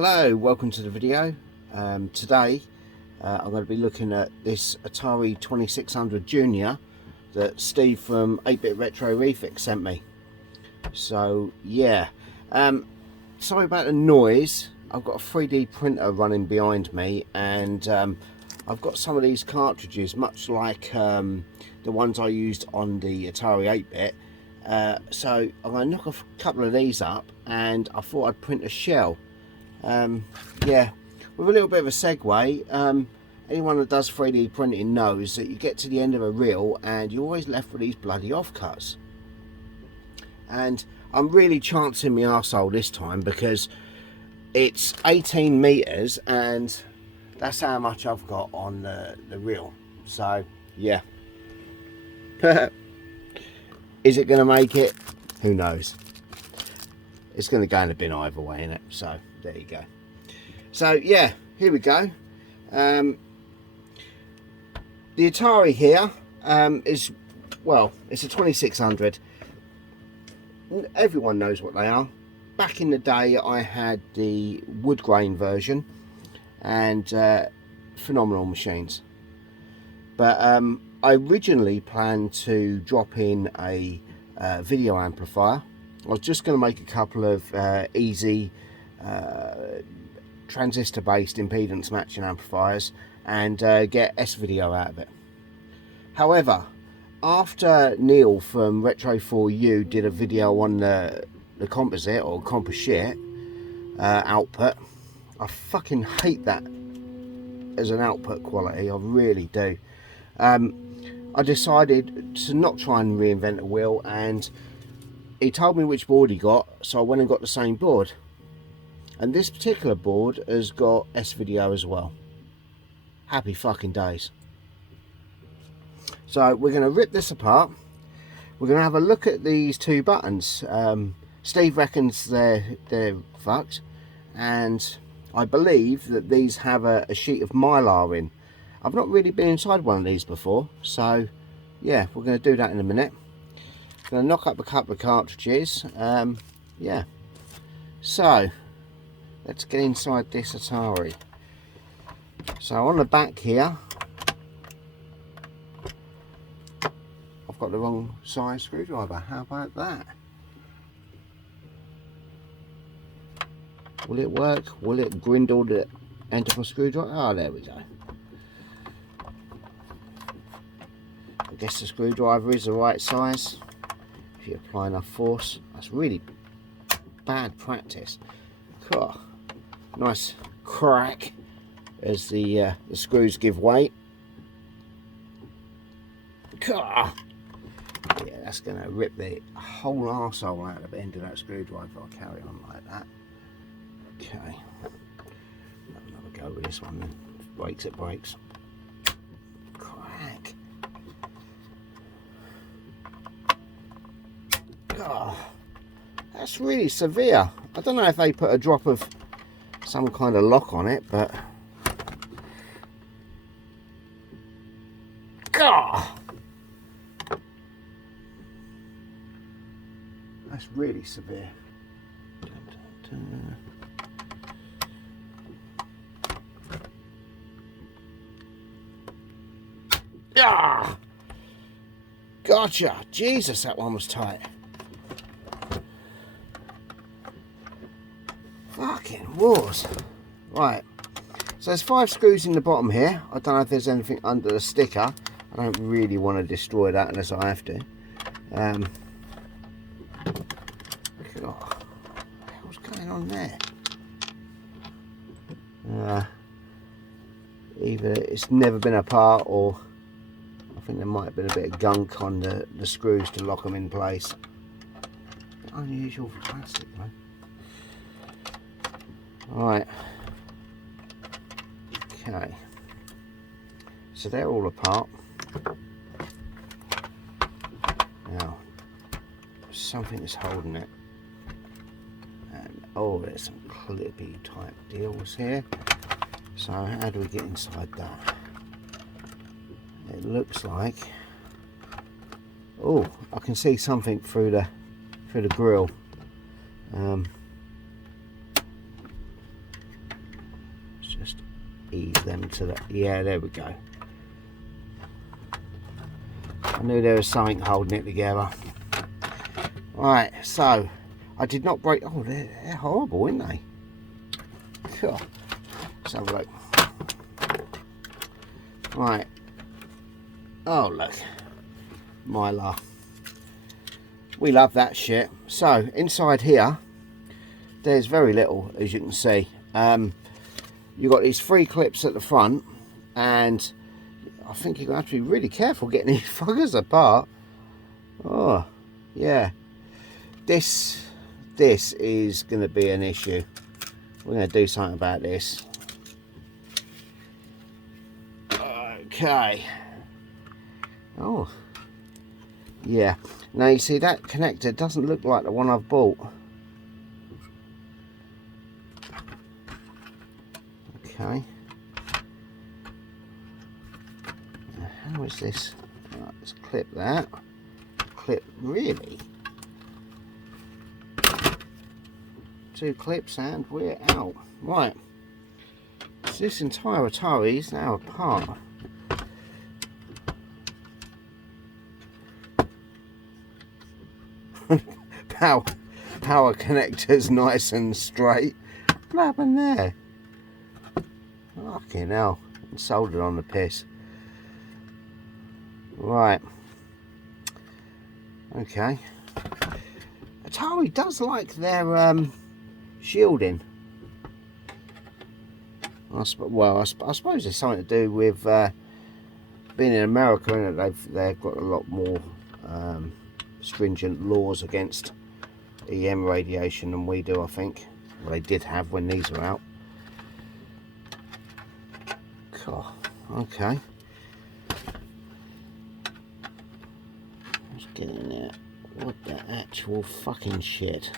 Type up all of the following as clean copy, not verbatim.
Hello, welcome to the video. Today I'm going to be looking at this Atari 2600 Junior that Steve from 8-Bit Retro Refix sent me. So yeah, sorry about the noise. I've got a 3D printer running behind me, and I've got some of these cartridges much like the ones I used on the Atari 8-Bit. So I'm going to knock a couple of these up, and I thought I'd print a shell. Yeah, with a little bit of a segue, anyone that does 3D printing knows that you get to the end of a reel and you're always left with these bloody offcuts. And I'm really chancing my arsehole this time because it's 18 meters and that's how much I've got on the reel. So yeah. Is it going to make it? Who knows? It's going to go in the bin either way, innit? So there you go. So yeah, here we go. The Atari here is, well, it's a 2600. Everyone knows what they are. Back in the day I had the wood grain version, and phenomenal machines. But I originally planned to drop in a video amplifier. I was just going to make a couple of easy transistor based impedance matching amplifiers and get SVIDEO out of it. However, after Neil from Retro4U did a video on the composite or composite output, I fucking hate that as an output quality, I really do. I decided to not try and reinvent the wheel, and he told me which board he got, so I went and got the same board. And this particular board has got SVIDEO as well. Happy fucking days. So we're going to rip this apart. We're going to have a look at these two buttons. Steve reckons they're fucked, and I believe that these have a sheet of mylar in. I've not really been inside one of these before, so yeah, we're going to do that in a minute. Going to knock up a couple of cartridges. Yeah, so let's get inside this Atari. So on the back here, I've got the wrong size screwdriver. How about that? Will it work? Will it grindle the end of my screwdriver? Oh, there we go. I guess the screwdriver is the right size if you apply enough force. That's really bad practice. Oh, nice crack as the screws give way. Oh, yeah, that's going to rip the whole arsehole out of the end of that screwdriver if I carry on like that. Okay, have another go with this one then. If it breaks, it breaks. Crack. Oh, that's really severe. I don't know if they put a drop of some kind of lock on it, but oh, that's really severe. Ah, gotcha. Jesus, that one was tight. Fucking wars. Right, so there's 5 screws in the bottom here. I don't know if there's anything under the sticker. I don't really want to destroy that unless I have to. God, what's going on there? Either it's never been apart, or I think there might have been a bit of gunk on the screws to lock them in place. Unusual for plastic though. Right, okay, so they're all apart. Now, something is holding it, and oh, there's some clippy type deals here. So how do we get inside that? It looks like, oh, I can see something through the grill. ease them to the, yeah, there we go. I knew there was something holding it together. Right, so I did not break. Oh, they're horrible, aren't they? God. Let's have a look. Right. Oh, look. Mylar. We love that shit. So inside here, there's very little, as you can see. You've got these 3 clips at the front, and I think you're going to have to be really careful getting these fuckers apart. Oh, yeah. This is going to be an issue. We're going to do something about this. Okay. Oh. Yeah. Now you see that connector doesn't look like the one I've bought. Okay. Now, how is this? Right, let's clip that. Clip, really? 2 clips and we're out. Right. So this entire Atari is now apart. Power connector's nice and straight. What happened there? Fucking hell. I'm soldered on the piss. Right. Okay. Atari does like their shielding. I suppose there's something to do with being in America, and they've got a lot more stringent laws against EM radiation than we do, I think. Well, they did have when these were out. God, okay. Let's get in there. What the actual fucking shit?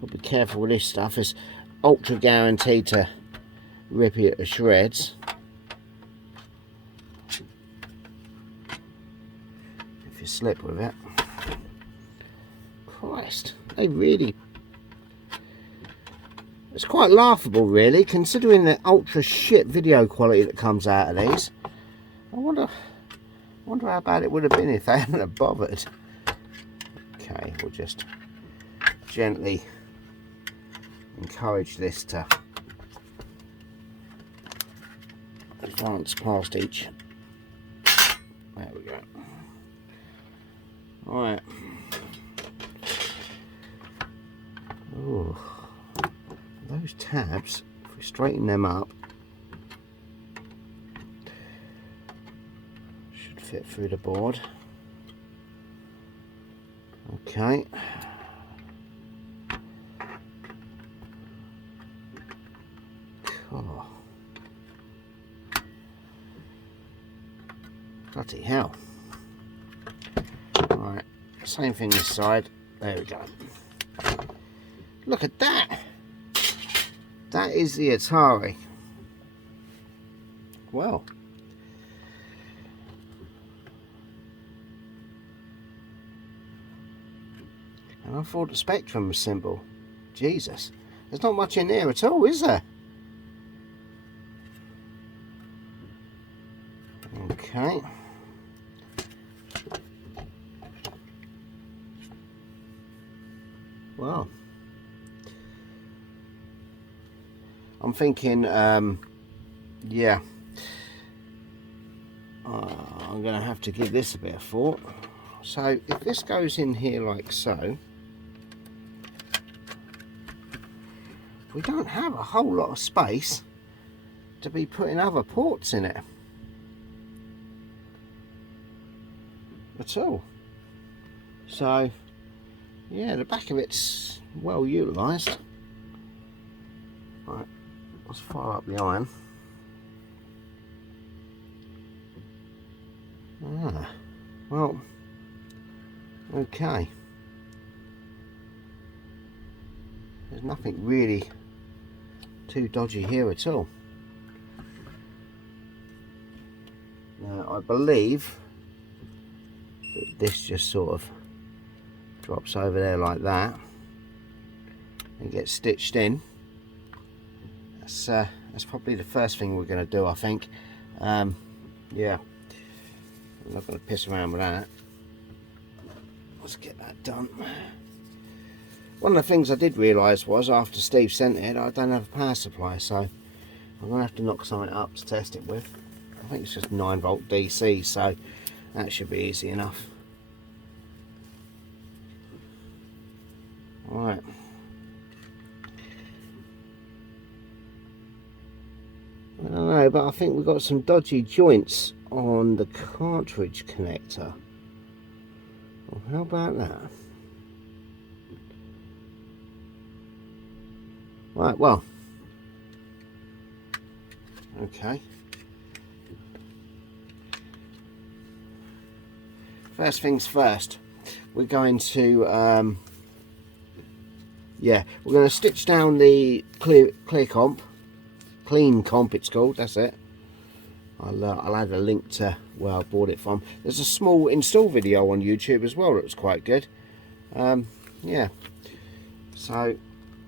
Gotta be careful with this stuff. It's ultra guaranteed to rip it to shreds. If you slip with it. Christ, they really... It's quite laughable, really, considering the ultra shit video quality that comes out of these. I wonder how bad it would have been if they hadn't have bothered. Okay, we'll just gently encourage this to advance past each. There we go. Right. Oh, those tabs, if we straighten them up, should fit through the board. Okay. Oh. Bloody hell. Right, same thing this side. There we go. Look at that. That is the Atari. Well. And I thought the Spectrum was simple. Jesus. There's not much in there at all, is there? Okay. Well, I'm thinking, yeah, I'm going to have to give this a bit of thought. So if this goes in here like so, we don't have a whole lot of space to be putting other ports in it at all. So yeah, the back of it's well utilised. Right, let's fire up the iron. Ah, well, okay. There's nothing really too dodgy here at all. Now, I believe that this just sort of drops over there like that and gets stitched in. that's probably the first thing we're going to do, I think. Yeah, I'm not going to piss around with that. Let's get that done. One of the things I did realise was, after Steve sent it, I don't have a power supply, so I'm going to have to knock something up to test it with. I think it's just 9 volt DC, so that should be easy enough. Right. I don't know, but I think we've got some dodgy joints on the cartridge connector. Well, how about that? Right, well, okay. First things first, we're going to, yeah, we're going to stitch down the Cleancomp it's called, that's it. I'll add a link to where I bought it from. There's a small install video on YouTube as well that was quite good. Yeah, so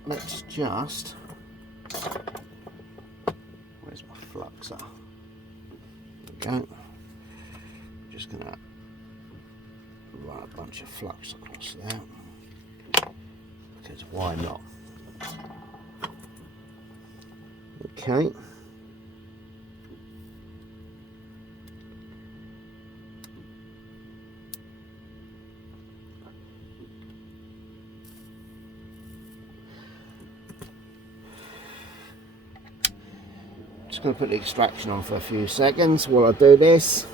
let's just, where's my fluxer? There we go. Just gonna run a bunch of flux across there, because why not? Okay. Just going to put the extraction on for a few seconds while I do this.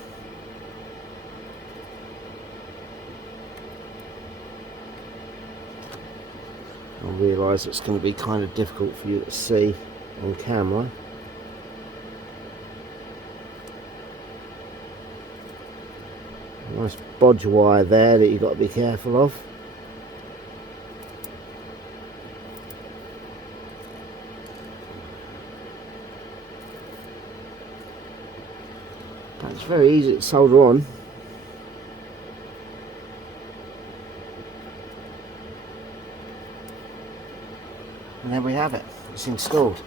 I realise it's going to be kind of difficult for you to see on camera. Nice bodge wire there that you've got to be careful of. It's very easy to solder on. And there we have it, it's installed.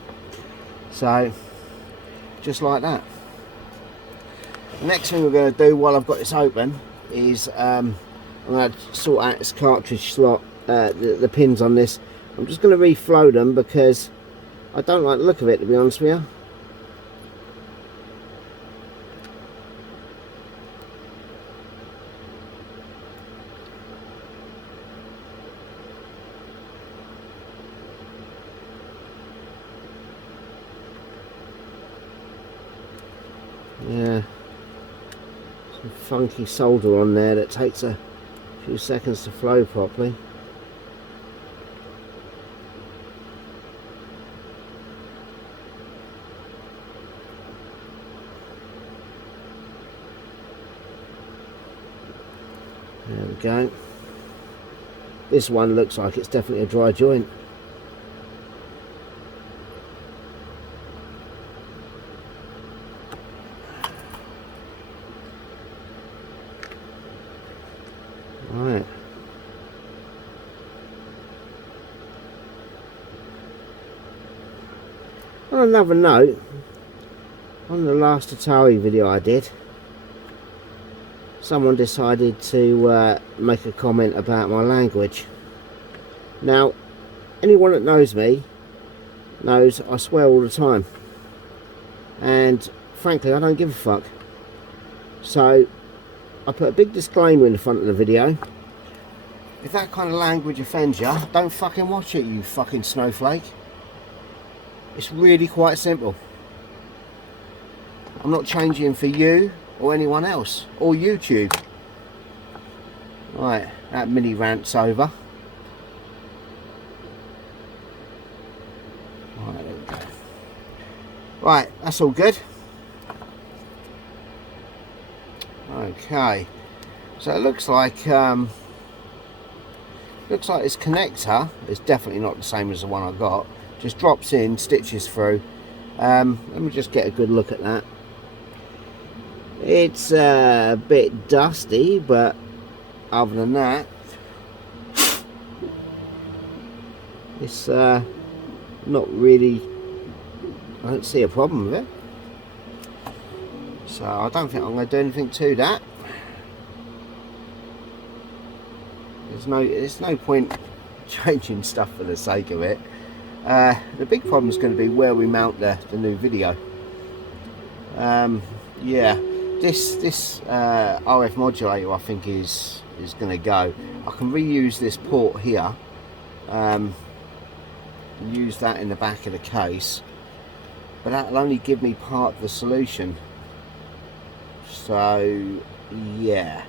So, just like that. The next thing we're going to do while I've got this open is I'm going to sort out this cartridge slot, the pins on this. I'm just going to reflow them because I don't like the look of it, to be honest with you. Yeah, some funky solder on there that takes a few seconds to flow properly. There we go. This one looks like it's definitely a dry joint. Right. On another note, on the last Atari video I did, someone decided to make a comment about my language. Now, anyone that knows me knows I swear all the time, and frankly I don't give a fuck. So I put a big disclaimer in the front of the video. If that kind of language offends you, don't fucking watch it, you fucking snowflake. It's really quite simple. I'm not changing for you or anyone else, or YouTube. Right, that mini rant's over. Right, there we go. Right, that's all good. Okay, so it looks like this connector is definitely not the same as the one I got. Just drops in, stitches through. Let me just get a good look at that. It's a bit dusty, but other than that, it's not really I don't see a problem with it. So I don't think I'm going to do anything to that. There's no point changing stuff for the sake of it. The big problem is going to be where we mount the new video. Yeah, this RF modulator I think is going to go. I can reuse this port here, use that in the back of the case, but that'll only give me part of the solution. So yeah,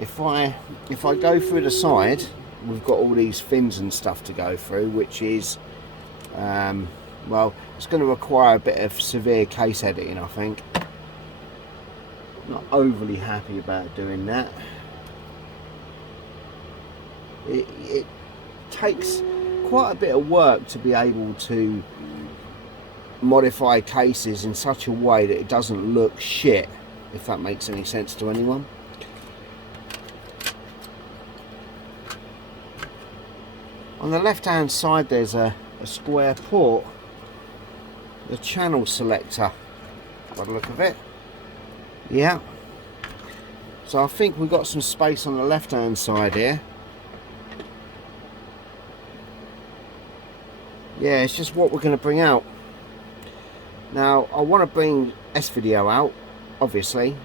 if I go through the side, we've got all these fins and stuff to go through, which is well, it's going to require a bit of severe case editing, I think. Not overly happy about doing that. It takes quite a bit of work to be able to modify cases in such a way that it doesn't look shit, if that makes any sense to anyone. On the left hand side there's a square port, the channel selector, by the look of it. Yeah, so I think we've got some space on the left hand side here. Yeah, it's just what we're going to bring out. Now I want to bring SVIDEO out, obviously,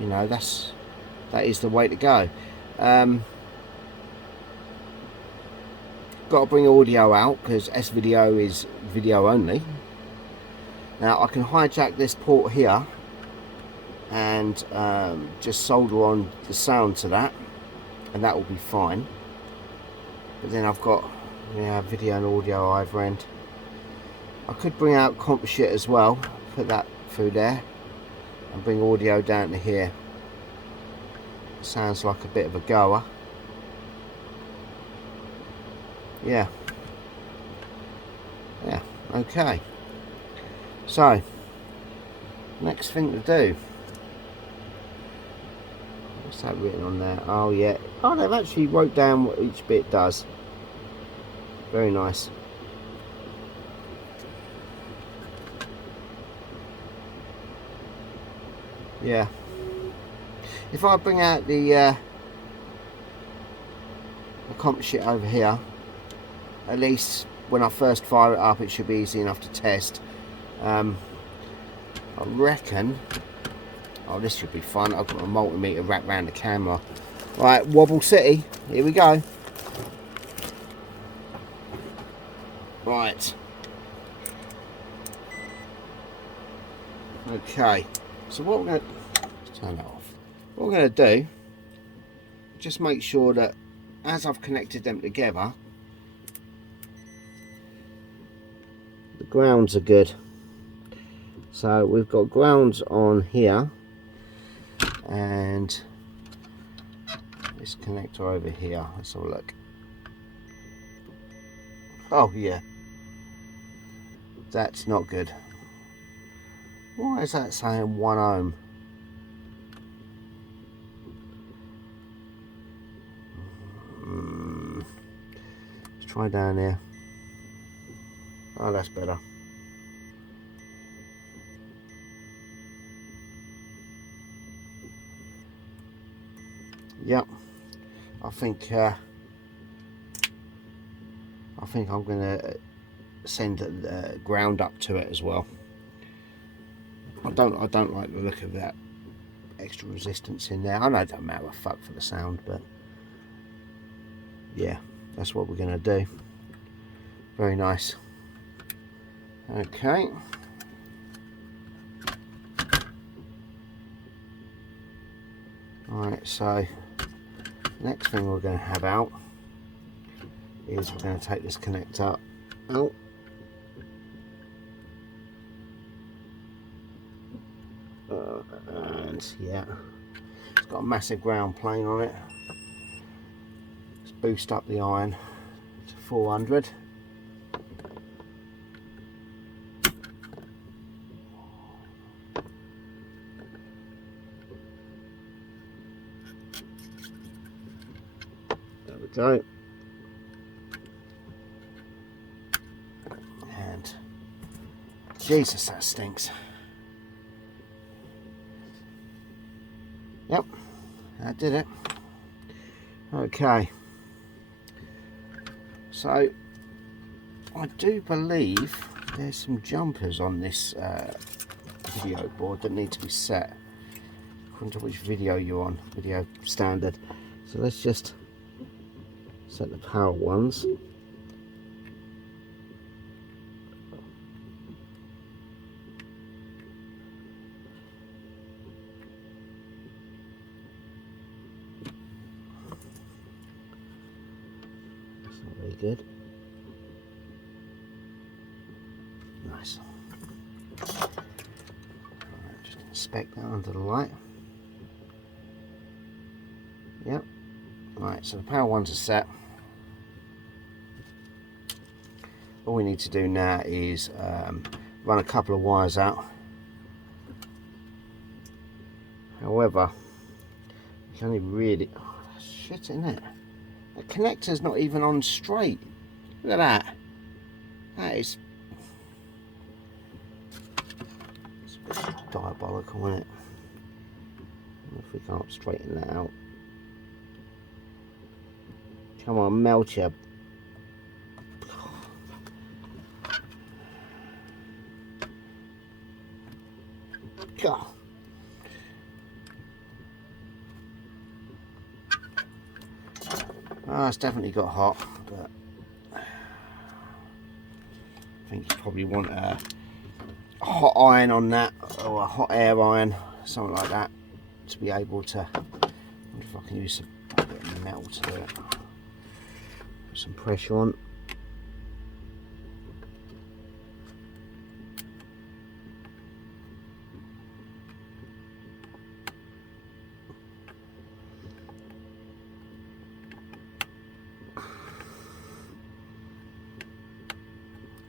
you know, that is the way to go. Got to bring audio out because SVIDEO is video only. Now I can hijack this port here and just solder on the sound to that, and that will be fine. But then I've got, yeah, video and audio either end. I could bring out comp shit as well, put that through there, and bring audio down to here. Sounds like a bit of a goer. Yeah, okay. So next thing to do, what's that written on there? Oh yeah, oh, they've actually wrote down what each bit does. Very nice. Yeah, if I bring out the comp shit over here, at least when I first fire it up it should be easy enough to test. I reckon, oh, this should be fun. I've got a multimeter wrapped around the camera. Right, Wobble City, here we go. Right, okay, so what we're going to turn that off. What we're going to do, just make sure that as I've connected them together, the grounds are good. So we've got grounds on here and this connector over here. Let's have a look. Oh yeah, that's not good. Why is that saying 1 ohm? Let's try down here. Oh, that's better. Yep, I think I'm going to send the ground up to it as well. I don't like the look of that extra resistance in there. I know it doesn't matter a fuck for the sound, but yeah, that's what we're going to do. Very nice. Okay. Alright, so next thing we're going to have out is we're going to take this connector out. And yeah, it's got a massive ground plane on it. Let's boost up the iron to 400. There we go. And Jesus, that stinks. Yep, that did it. Okay, so I do believe there's some jumpers on this video board that need to be set according to which video you're on, video standard. So let's just set the power ones. That's not very good. Nice. Right, just inspect that under the light. Yep. Right, so the power ones are set. All we need to do now is run a couple of wires out. However, you can only really... Oh, that's shit, isn't it? The connector's not even on straight. Look at that. That is... It's a bit diabolical, isn't it? I wonder if we can't straighten that out. Come on, melt you. God. Oh, it's definitely got hot, but I think you probably want a hot iron on that, or a hot air iron, something like that, to be able to... I wonder if I can use a bit of metal to do it. Put some pressure on.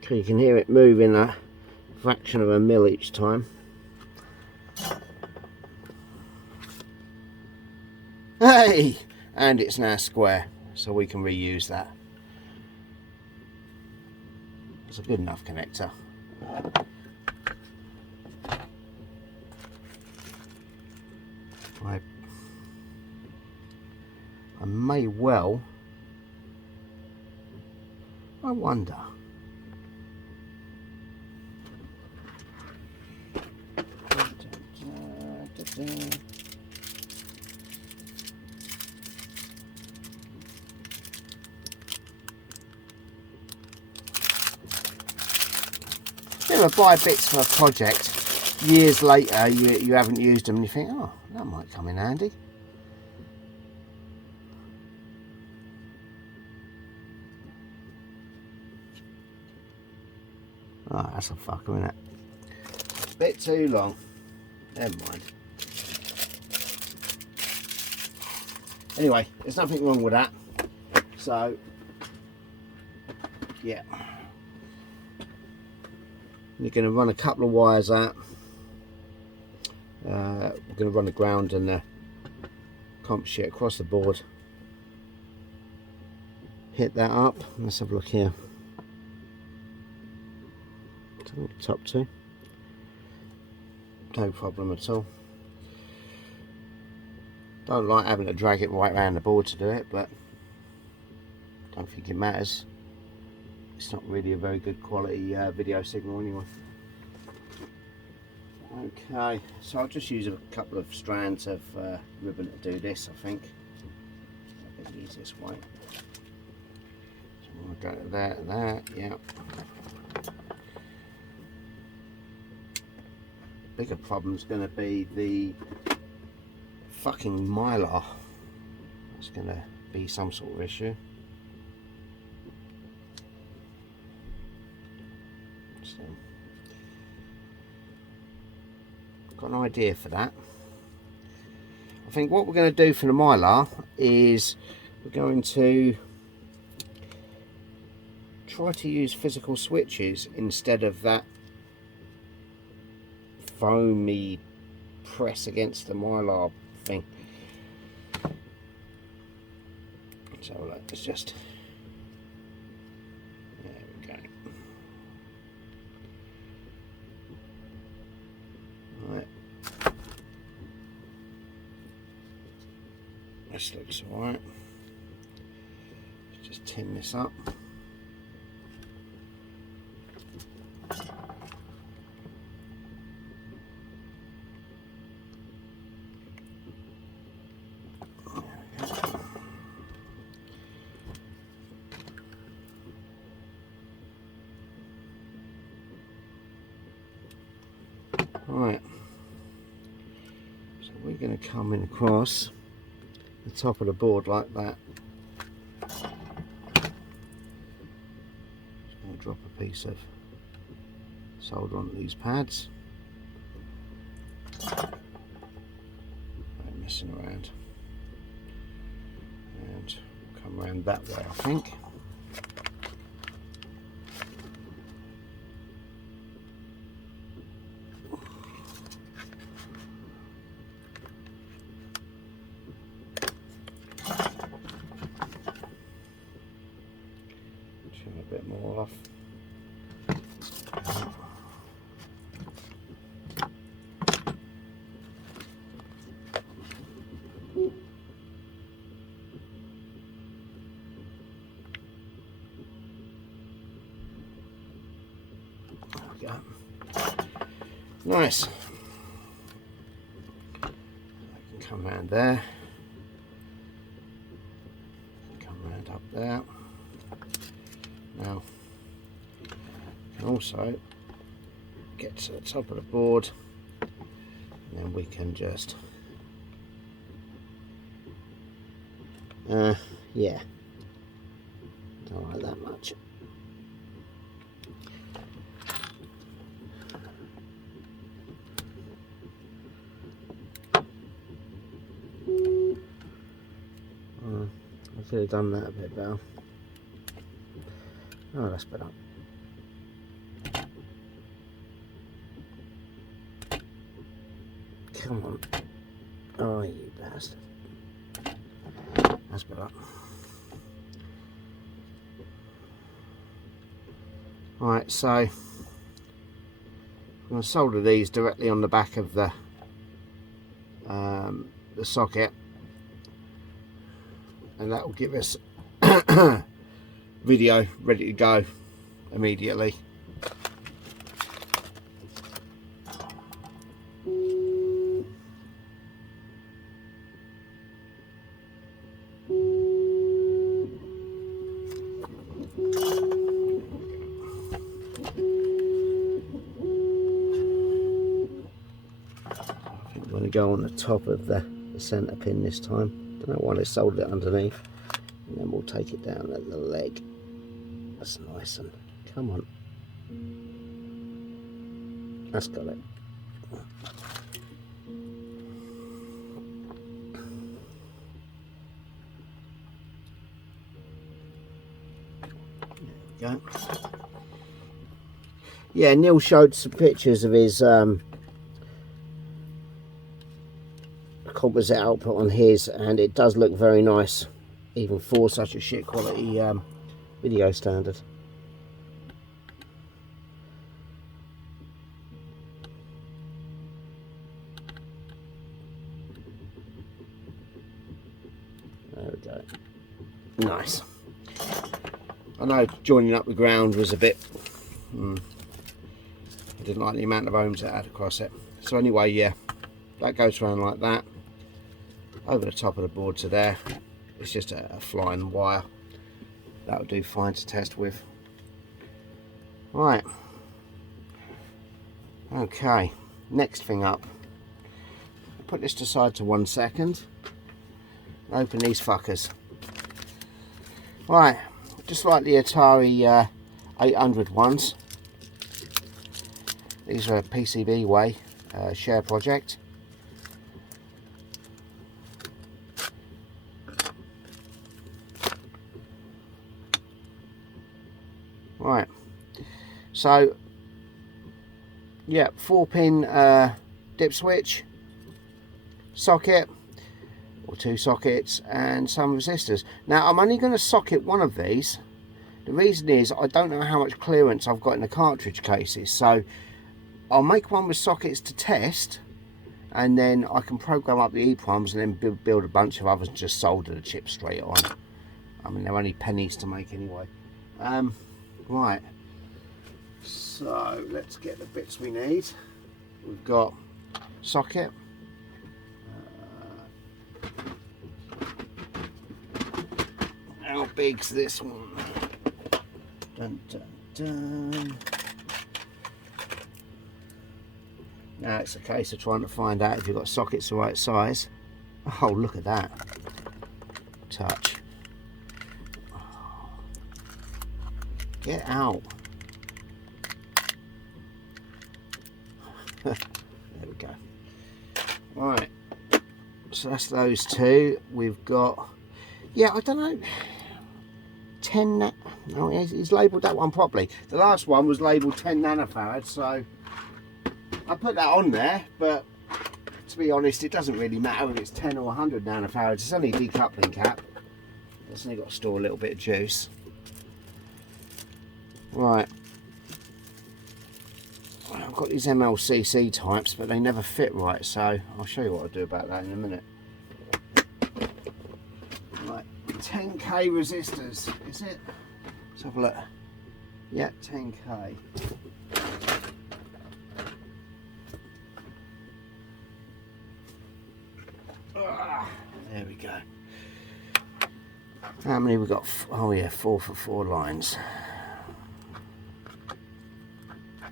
You can hear it moving a fraction of a mil each time. Hey! And it's now square, so we can reuse that. It's a good enough connector. I may well... I wonder... You ever buy bits for a project, years later you haven't used them and you think, oh, that might come in handy. Oh, that's a fucker, isn't it? A bit too long. Never mind. Anyway, there's nothing wrong with that. So, yeah. You're going to run a couple of wires out. We're going to run the ground and the comp sheet across the board. Hit that up. Let's have a look here. Top two. No problem at all. Don't like having to drag it right around the board to do it, but don't think it matters. It's not really a very good quality video signal anyway. Okay, so I'll just use a couple of strands of ribbon to do this, I think. That'll be the easiest way. So I'm going to go to that, yeah. Bigger problem's going to be the fucking mylar. That's going to be some sort of issue. So, got an idea for that. I think what we're going to do for the mylar is we're going to try to use physical switches instead of that foamy press against the mylar thing. So let's just, there we go. This looks alright. Just tin this up. Right, so we're going to come in across the top of the board like that. Just going to drop a piece of solder on these pads. Right, messing around, and we'll come around that way, I think. A bit more off. There we go. Nice. I can come around there. Come around up there. Now, we can also get to the top of the board, and then we can just, yeah, don't like that much. I could have done that a bit better. Oh, that's better. Come on. Oh, you bastard. That's better. Alright, so I'm going to solder these directly on the back of the socket, and that will give us video ready to go immediately. I think I'm going to go on the top of the centre pin this time. Don't know why they soldered it underneath. And then we'll take it down at the leg. That's nice, and come on. That's got it. There we go. Yeah, Neil showed some pictures of his composite output on his, and it does look very nice, even for such a shit quality video standard. There we go. Nice. I know joining up the ground was a bit I didn't like the amount of ohms that had across it. So anyway, yeah, that goes around like that over the top of the board to there. It's just a flying wire. That'll do fine to test with. Right. Okay, next thing up. Put this aside to 1 second. Open these fuckers. Right, just like the Atari 800 ones. These are a PCB way share project. Right, so yeah, 4-pin dip switch, socket, or 2 sockets, and some resistors. Now I'm only going to socket one of these. The reason is I don't know how much clearance I've got in the cartridge cases, so I'll make one with sockets to test, and then I can program up the EEPROMs and then build a bunch of others and just solder the chips straight on. I mean, they're only pennies to make anyway. Right, so let's get the bits we need. We've got socket, how big's this one? Dun, dun, dun. Now it's a case of trying to find out if you've got sockets the right size. Oh, look at that. Touch. Oh. Get out. There we go. Right. So that's those two. We've got, yeah, I don't know, 10, no, he's labelled that one properly. The last one was labelled 10 nanofarads, so I put that on there, but to be honest, it doesn't really matter if it's 10 or 100 nanofarads. It's only a decoupling cap. It's only got to store a little bit of juice. Right. I've got these MLCC types, but they never fit right, so I'll show you what I'll do about that in a minute. Right, 10k resistors, is it? Let's have a look. Yeah, 10k. There we go. How many we got? Oh yeah, 4 for 4 lines.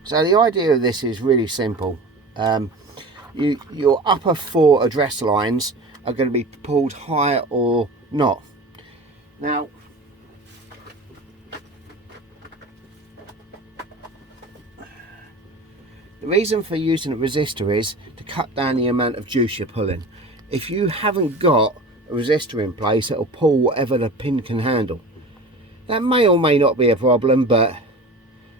So the idea of this is really simple. Your upper 4 address lines are going to be pulled higher or not. Now, the reason for using a resistor is to cut down the amount of juice you're pulling. If you haven't got a resistor in place, it'll pull whatever the pin can handle. That may or may not be a problem, but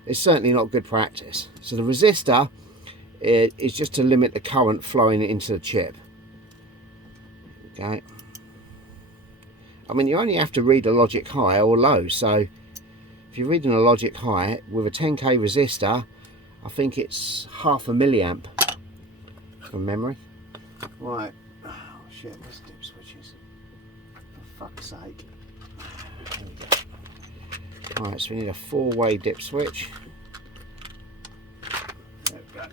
it's certainly not good practice. So the resistor is just to limit the current flowing into the chip. Okay. I mean, you only have to read a logic high or low. So if you're reading a logic high with a 10k resistor, I think it's 0.5 milliamp from memory. Right. Oh shit, where's the dip switches? For fuck's sake. There we go. Right, so we need a 4-way dip switch. There we go.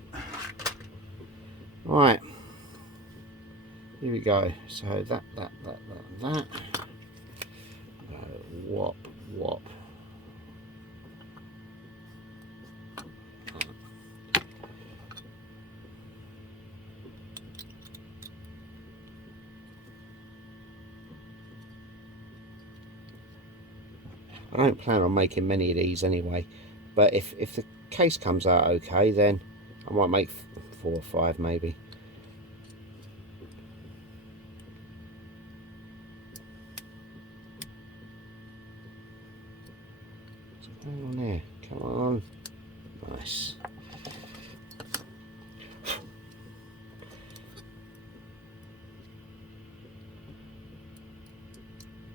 Right, here we go. So that. Whop, whop. I don't plan on making many of these anyway, but if the case comes out okay, then I might make 4 or 5 maybe. What's going on there? Come on. Nice.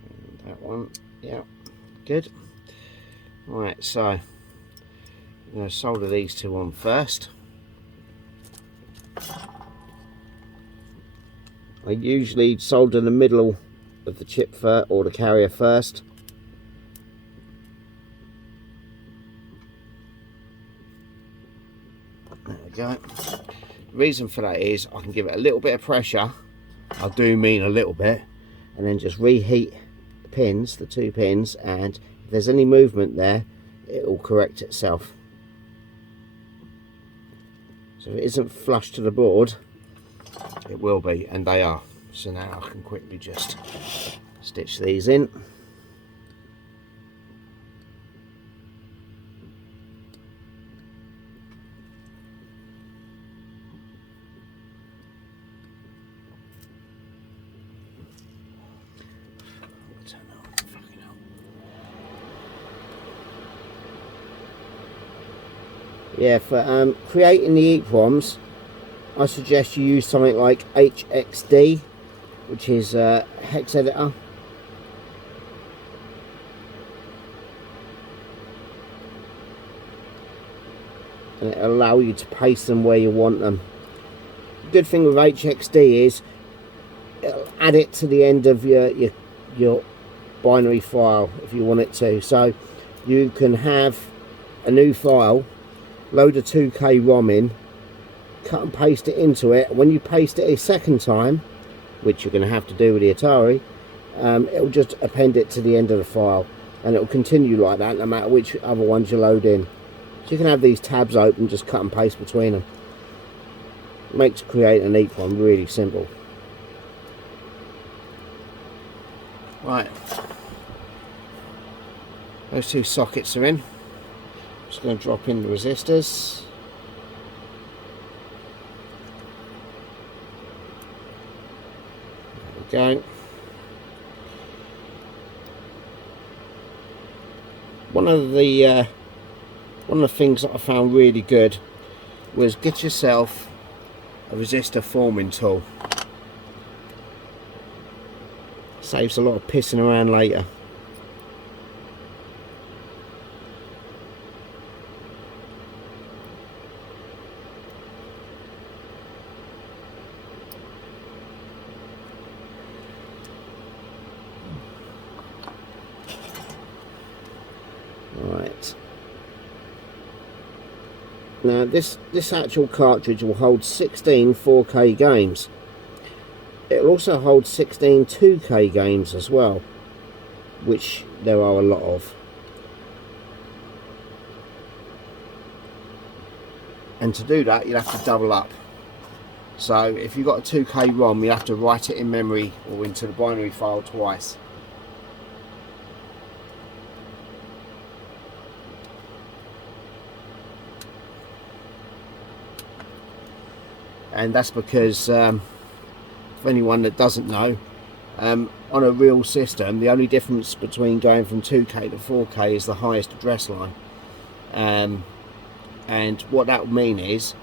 And that one, yeah. Good. Right, so I'm going to solder these two on first. I usually solder the middle of the chip or the carrier first. There we go. The reason for that is I can give it a little bit of pressure. I do mean a little bit, and then just reheat pins, the 2 pins, and if there's any movement there, it will correct itself. So if it isn't flush to the board, it will be, and they are. So now I can quickly just stitch these in. Yeah, for creating the EEPROMs, I suggest you use something like HXD, which is a hex editor. And it'll allow you to paste them where you want them. good thing with HXD is it'll add it to the end of your binary file if you want it to. So you can have a new file, load a 2K ROM in, cut and paste it into it. When you paste it a second time, which you're going to have to do with the Atari, it'll just append it to the end of the file, and it'll continue like that no matter which other ones you load in. So you can have these tabs open, just cut and paste between them. Makes create a neat one really simple. Right, those two sockets are in. Just going to drop in the resistors. There we go. One of the things that I found really good was get yourself a resistor forming tool. Saves a lot of pissing around later. Right. Now this actual cartridge will hold 16 4K games. It'll also hold 16 2K games as well, which there are a lot of. And to do that, you'll have to double up. So if you've got a 2K ROM, you have to write it in memory or into the binary file twice. And that's because, for anyone that doesn't know, on a real system, the only difference between going from 2K to 4K is the highest address line. And what that would mean is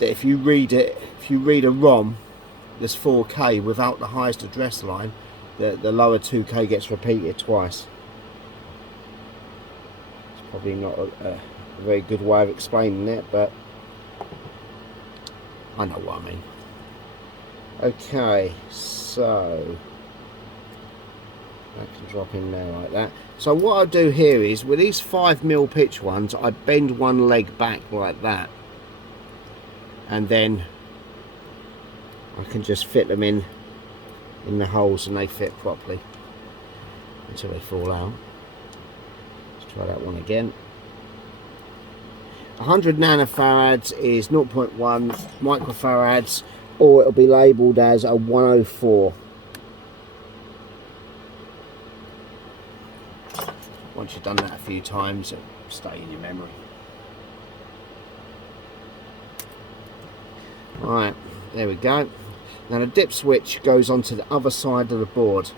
that if you read a ROM that's 4K without the highest address line, the lower 2K gets repeated twice. It's probably not a very good way of explaining it, but I know what I mean. Okay, so I can drop in there like that. So what I do here is, with these 5mm pitch ones, I bend one leg back like that, and then I can just fit them in the holes and they fit properly until they fall out. Let's try that one again. 100 nanofarads is 0.1 microfarads, or it'll be labelled as a 104. Once you've done that a few times, it'll stay in your memory. Right, there we go. Now the dip switch goes onto the other side of the board.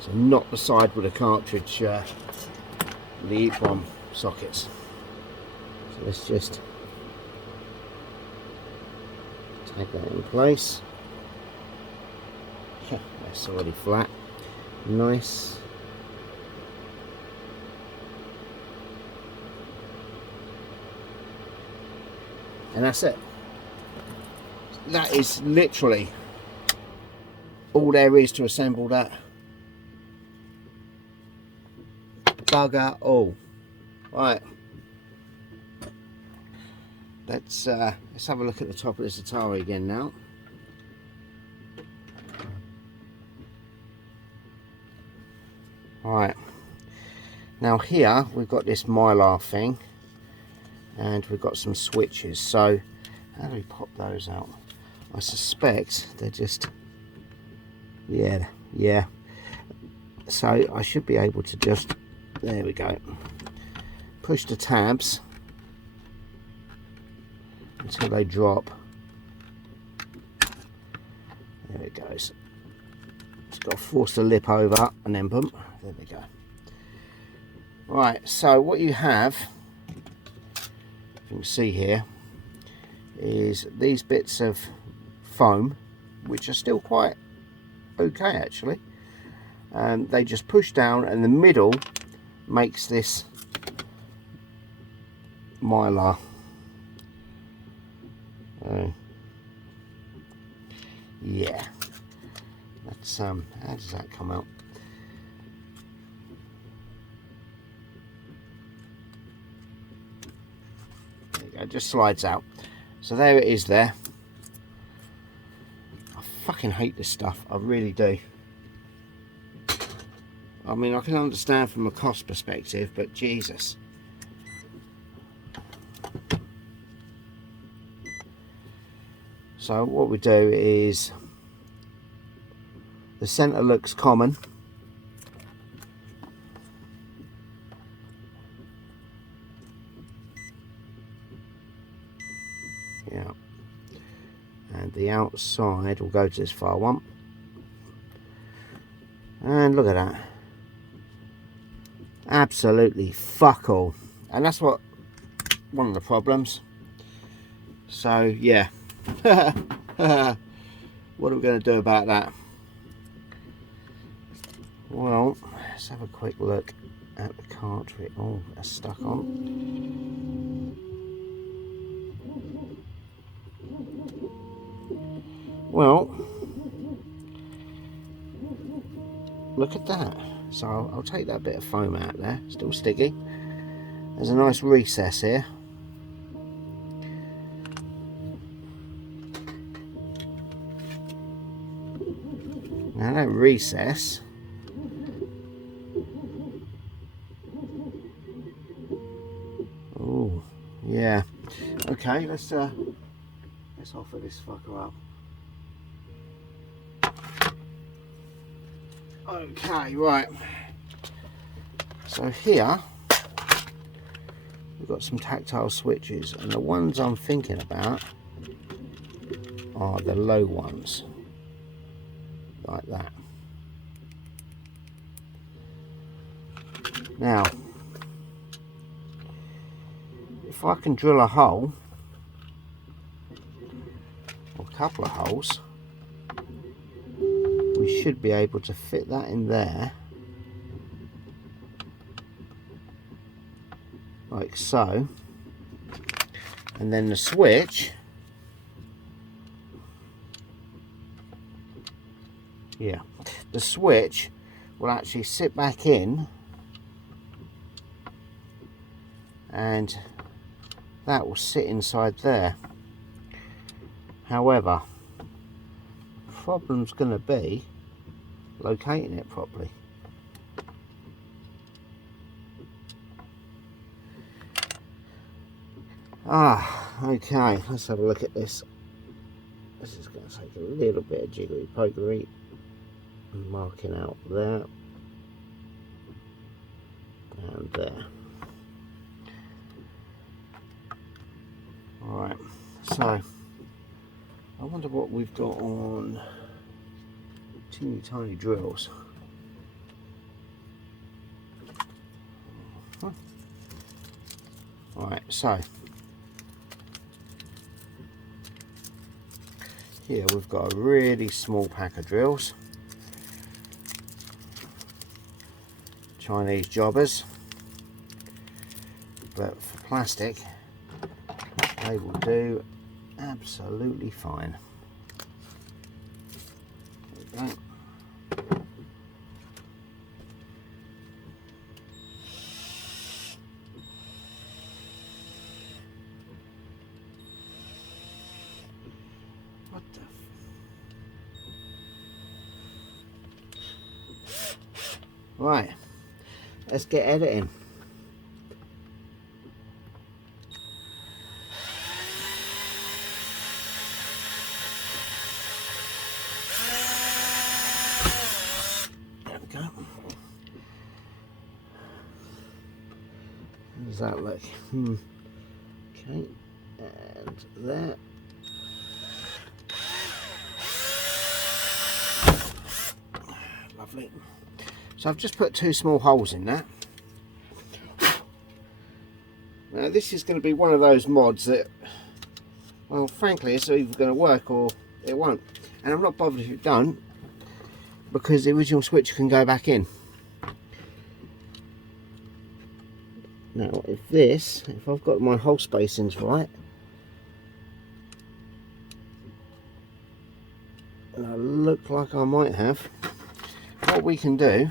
So not the side with the cartridge, the EEPROM sockets. So let's just take that in place. Yeah, that's already flat. Nice. And that's it. That is literally all there is to assemble that. Bugger all. Right. Let's have a look at the top of this Atari again now. Right. Now here we've got this mylar thing, and we've got some switches. So how do we pop those out? I suspect they're just, yeah. So I should be able to just, there we go, push the tabs until they drop. There it goes. Just got to force the lip over and then boom, there we go. Right, so what you have, if you can see here, is these bits of foam, which are still quite okay actually. they just push down, and the middle makes this mylar. Yeah, that's how does that come out? There you go, just slides out. So there it is there. I fucking hate this stuff, I really do. I mean, I can understand from a cost perspective, but Jesus. So what we do is, the center looks common. Yeah. And the outside will go to this far one. And look at that. Absolutely fuck all. And that's one of the problems. So yeah. What are we going to do about that? Well, let's have a quick look at the cartridge. Oh, that's stuck on. Well, look at that. So I'll take that bit of foam out there, still sticky. There's a nice recess here. Now that recess, oh yeah, okay, let's offer this fucker up. Okay, right, so here we've got some tactile switches, and the ones I'm thinking about are the low ones, like that. Now, if I can drill a hole, or a couple of holes, we should be able to fit that in there, like so, and then the switch, yeah, the switch will actually sit back in, and that will sit inside there. However, the problem's going to be locating it properly. Okay, let's have a look at this. This is going to take a little bit of jiggery pokery. Marking out there and there. Alright, so I wonder what we've got on teeny tiny drills. Alright, so here we've got a really small pack of drills, Chinese jobbers, but for plastic they will do absolutely fine. There we go. What the right, let's get editing. There we go. How does that look? Okay, and there. Lovely. So I've just put two small holes in that. Now this is going to be one of those mods that, well, frankly, it's either going to work or it won't. And I'm not bothered if it don't, because the original switch can go back in. Now if I've got my hole spacings right, and I look like I might have, what we can do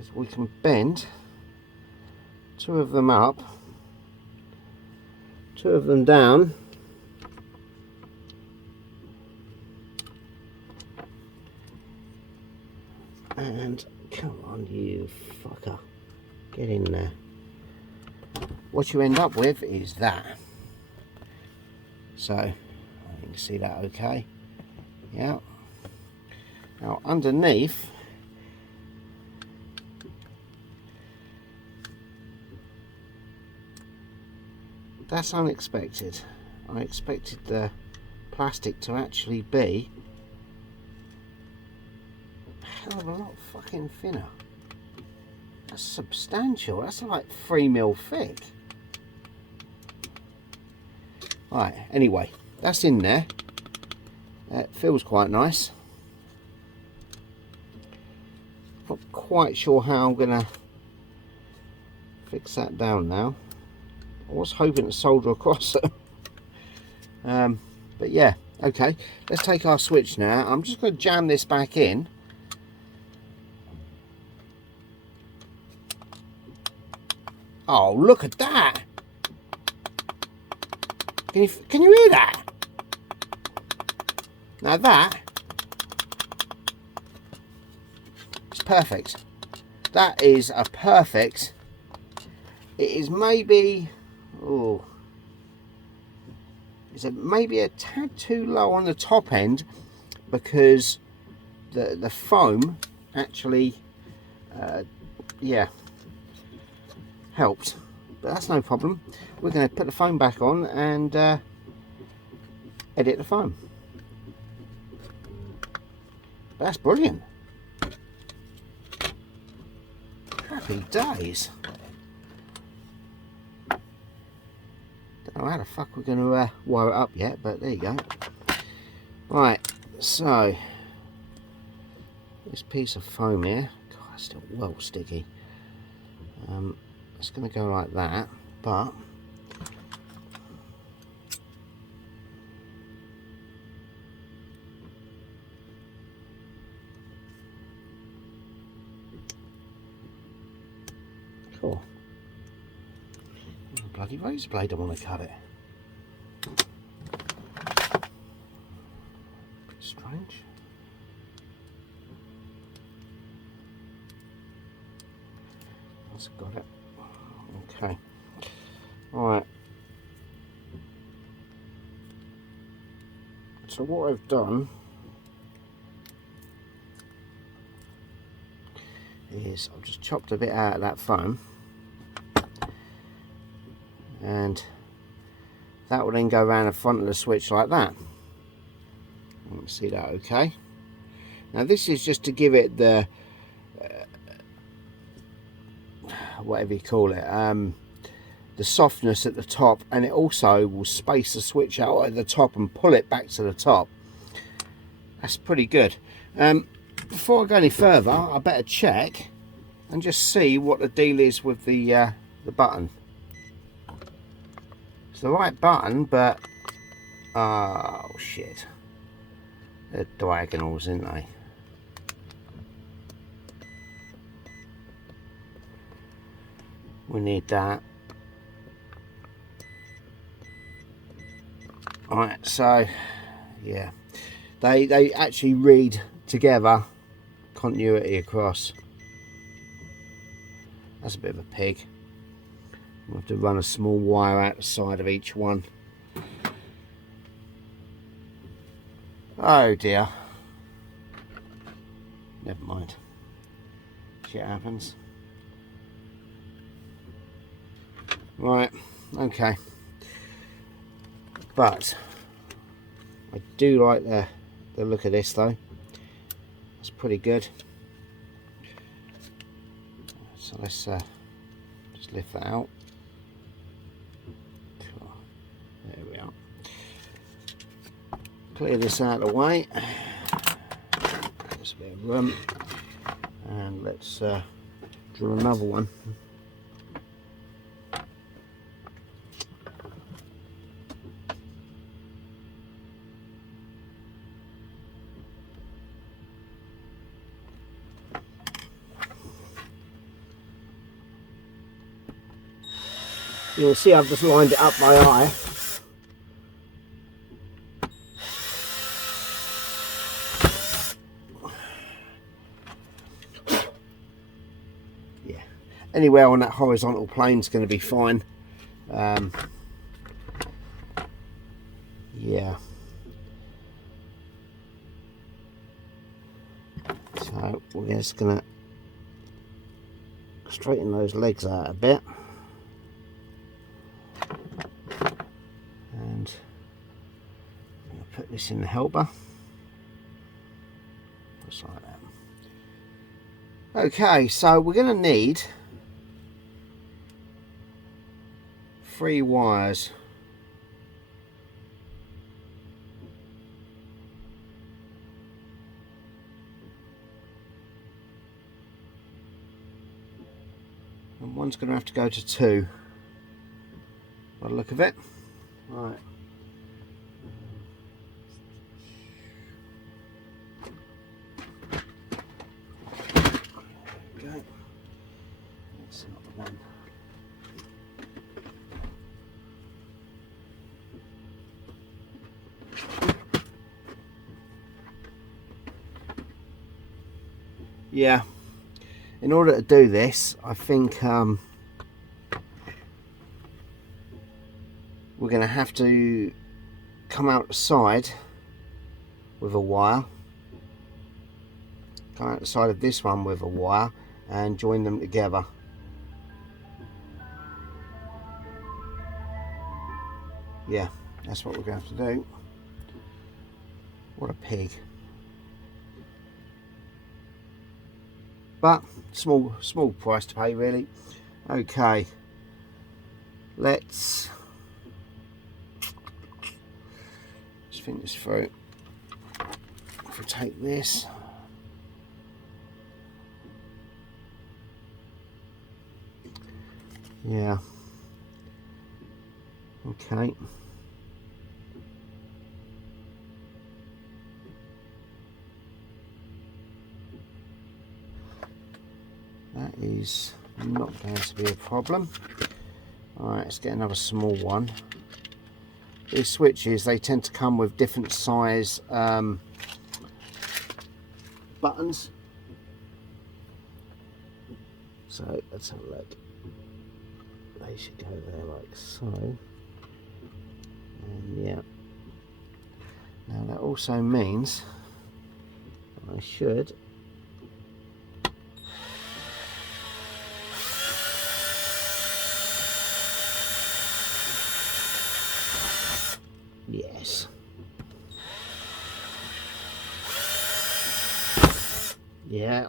is we can bend 2 of them up, 2 of them down, and come on you fucker, get in there. What you end up with is that. So you can see that okay. Yeah. Now underneath, that's unexpected. I expected the plastic to actually be a hell of a lot fucking thinner. That's substantial. That's like 3mm thick. Right, anyway, that's in there. It feels quite nice. Not quite sure how I'm gonna fix that down now. I was hoping to solder across it. But yeah, okay, let's take our switch now. I'm just going to jam this back in. Oh, look at that! Can you hear that? Now that is perfect. That is a perfect. It is maybe, oh, is it maybe a tad too low on the top end, because the foam actually, yeah, helped. But that's no problem. We're going to put the foam back on and edit the foam. That's brilliant. Happy days. Don't know how the fuck we're going to wire it up yet, but there you go. Right, so this piece of foam here, God, it's still well sticky. It's going to go like that, but cool. Bloody razor blade, I want to cut it. Bit strange. That's got it. Okay. Alright. So what I've done is I've just chopped a bit out of that foam, and that will then go around the front of the switch like that. See that okay? Now this is just to give it the whatever you call it, the softness at the top, and it also will space the switch out at the top and pull it back to the top. That's pretty good. Before I go any further, I better check and just see what the deal is with the button. It's the right button, but oh shit, they're diagonals, aren't they? We need that. Alright, so yeah, they actually read together, continuity across. That's a bit of a pig. We'll have to run a small wire out the side of each one. Oh dear. Never mind. Shit happens. Right, okay. But I do like the look of this though. It's pretty good. So let's just lift that out. There we are. Clear this out of the way. Just bit of room, and let's drill another one. You'll see I've just lined it up my eye. Yeah, anywhere on that horizontal plane is going to be fine. Yeah. So we're just going to straighten those legs out a bit. And I'll put this in the helper, just like that. Okay, so we're going to need 3 wires. And one's going to have to go to 2 by the look of it. Right. There we go. That's not the one. Yeah. In order to do this, I think we're going to have to come out the side with a wire, come out the side of this one with a wire, and join them together. Yeah, that's what we're going to have to do. What a pig. But small price to pay, really. Okay, let's just think this through. If we take this, yeah, okay. That is not going to be a problem. Alright, let's get another small one. These switches, they tend to come with different size buttons. So let's have a look. They should go there like so. And yeah. Now that also means I should yes. Yeah.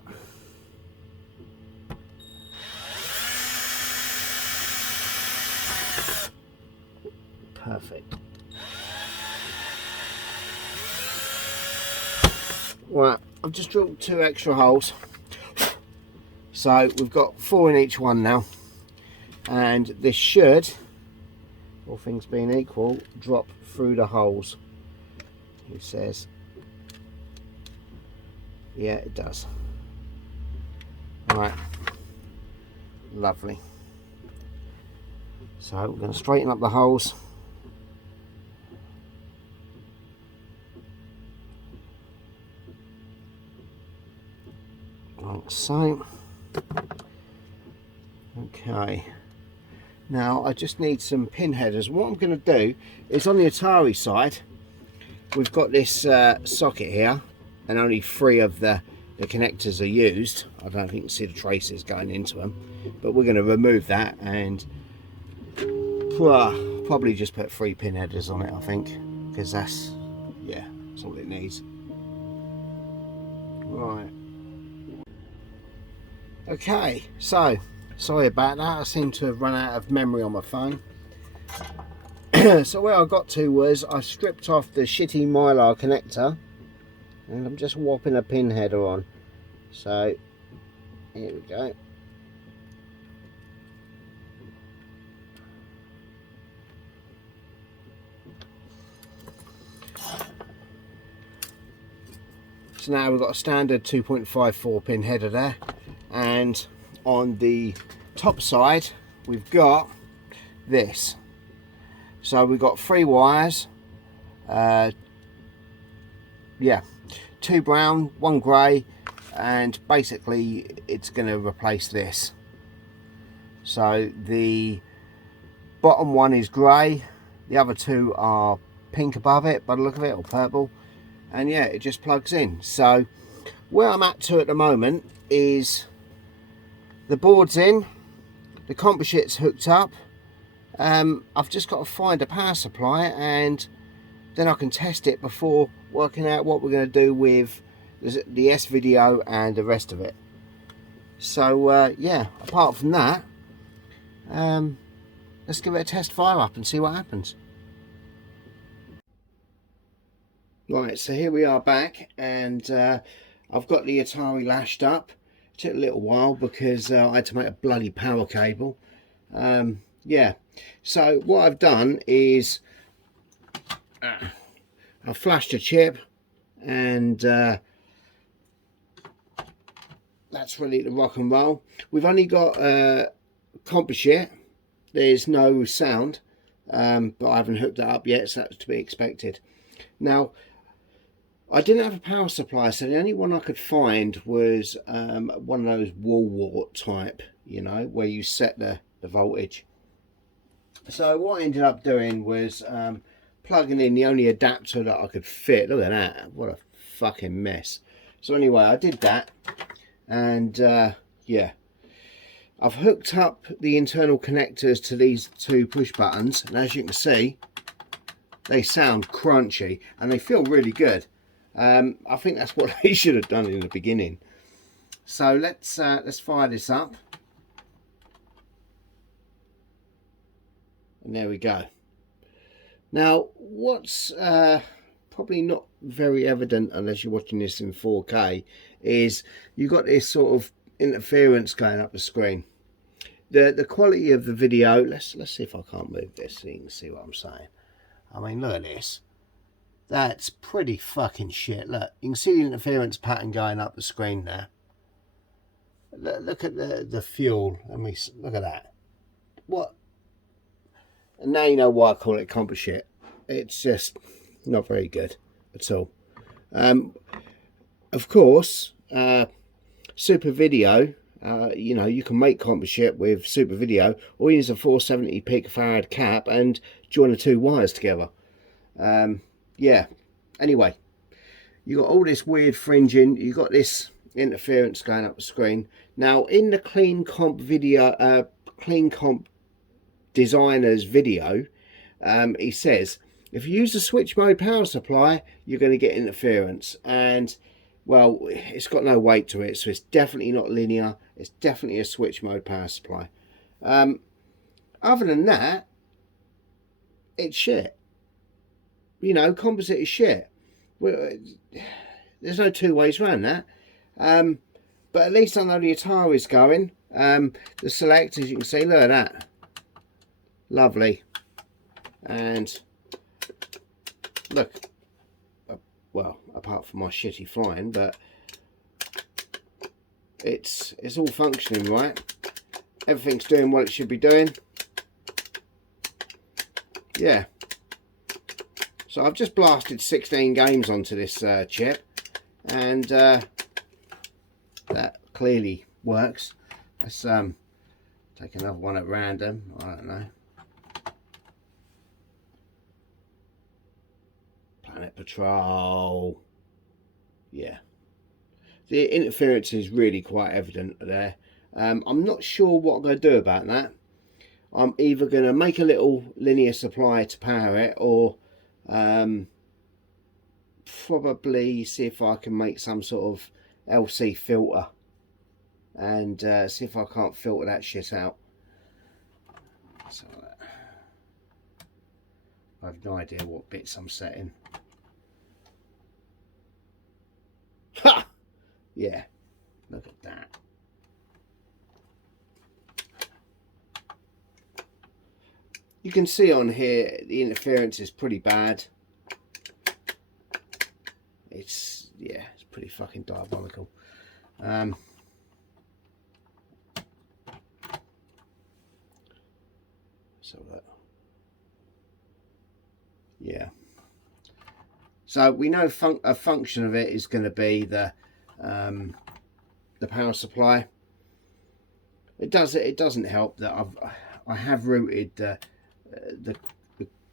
Perfect. Right, I've just drilled 2 extra holes. So we've got 4 in each one now. And this should, all things being equal, drop through the holes. It says, yeah, it does. Right, lovely. So we're going to straighten up the holes. Like so. Okay. Now I just need some pin headers. What I'm going to do is, on the Atari side, we've got this socket here, and only 3 of the connectors are used. I don't think you can see the traces going into them, but we're going to remove that and probably just put 3 pin headers on it, I think, because that's all it needs. Right. Okay, so sorry about that. I seem to have run out of memory on my phone. So where I got to was I stripped off the shitty mylar connector, and I'm just whopping a pin header on. So here we go. So now we've got a standard 2.54 pin header there, and on the top side we've got this. So we've got 3 wires, yeah, 2 brown, 1 grey, and basically it's going to replace this. So the bottom one is grey, the other 2 are pink above it by the look of it, or purple. And yeah, it just plugs in. So where I'm at the moment is the board's in, the composite's hooked up. I've just got to find a power supply, and then I can test it before working out what we're going to do with the SVIDEO and the rest of it. So yeah, apart from that, let's give it a test fire up and see what happens. Right, so here we are back, and I've got the Atari lashed up. It took a little while because I had to make a bloody power cable. Yeah, so what I've done is I've flashed a chip, and that's ready to rock and roll. We've only got composite, there's no sound, but I haven't hooked it up yet, so that's to be expected. Now, I didn't have a power supply, so the only one I could find was one of those wall wart type, you know, where you set the voltage. So what I ended up doing was plugging in the only adapter that I could fit. Look at that, what a fucking mess. So anyway, I did that, and yeah, I've hooked up the internal connectors to these 2 push buttons, and as you can see, they sound crunchy and they feel really good. I think that's what they should have done in the beginning. So let's fire this up, and there we go. Now, what's probably not very evident unless you're watching this in 4K is you've got this sort of interference going up the screen. The quality of the video, let's see if I can't move this so you can see what I'm saying. I mean, look at this. That's pretty fucking shit. Look, you can see the interference pattern going up the screen there. Look at the fuel. Let me look at that. What? And now you know why I call it composite. It's just not very good at all. Of course, Super Video. You know, you can make composite with Super Video, or use a 470 picofarad cap and join the 2 wires together. Yeah, anyway, you got all this weird fringing, you got this interference going up the screen. Now, in the Cleancomp video, Cleancomp designer's video, he says if you use a switch mode power supply, you're going to get interference, and well, it's got no weight to it, so it's definitely not linear. It's definitely a switch mode power supply. Other than that, it's shit. You know, composite is shit. There's no 2 ways around that. But at least I know the Atari's going. The select, as you can see, look at that. Lovely. And look, well, apart from my shitty flying, but it's all functioning right. Everything's doing what it should be doing. Yeah. So I've just blasted 16 games onto this chip, and that clearly works. Let's take another one at random. I don't know. Planet Patrol. Yeah. The interference is really quite evident there. I'm not sure what I'm going to do about that. I'm either going to make a little linear supply to power it, or probably see if I can make some sort of LC filter, and see if I can't filter that shit out. So I have no idea what bits I'm setting. Yeah, look at that. You can see on here the interference is pretty bad. It's, yeah, it's pretty fucking diabolical. So that, yeah. So we know a function of it is going to be the power supply. It doesn't help that I have routed the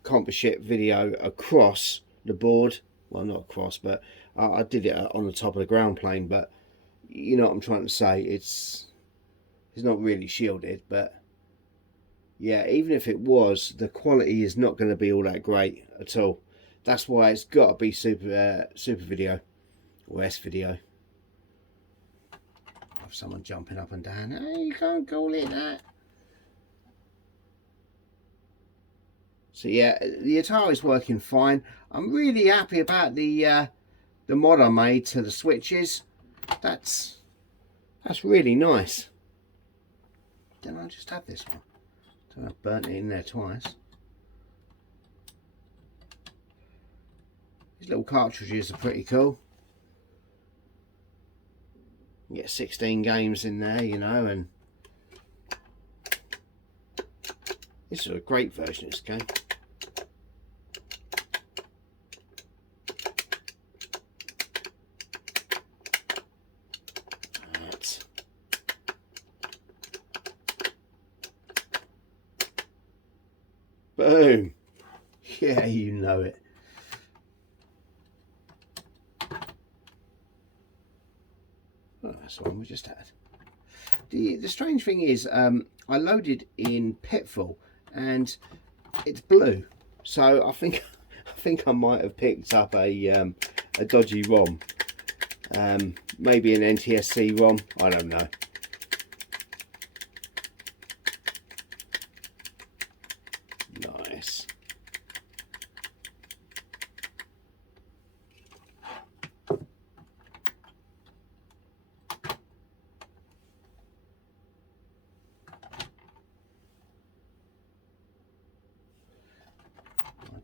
composite video across the board. Well, not across, but I did it on the top of the ground plane. But you know what I'm trying to say. It's not really shielded, but yeah, even if it was, the quality is not going to be all that great at all. That's why it's got to be super video or SVIDEO. Have someone jumping up and down. Hey, you can't call it that. So yeah, the Atari's working fine. I'm really happy about the mod I made to the switches. That's really nice. Didn't I just have this one? I've burnt it in there twice. These little cartridges are pretty cool. You get 16 games in there, you know, and this is a great version of this game. Right. Boom. Yeah, you know it. Oh, that's the one we just had. The strange thing is, I loaded in Pitfall and it's blue, so I think I might have picked up a dodgy ROM, maybe an NTSC ROM. I don't know. Nice.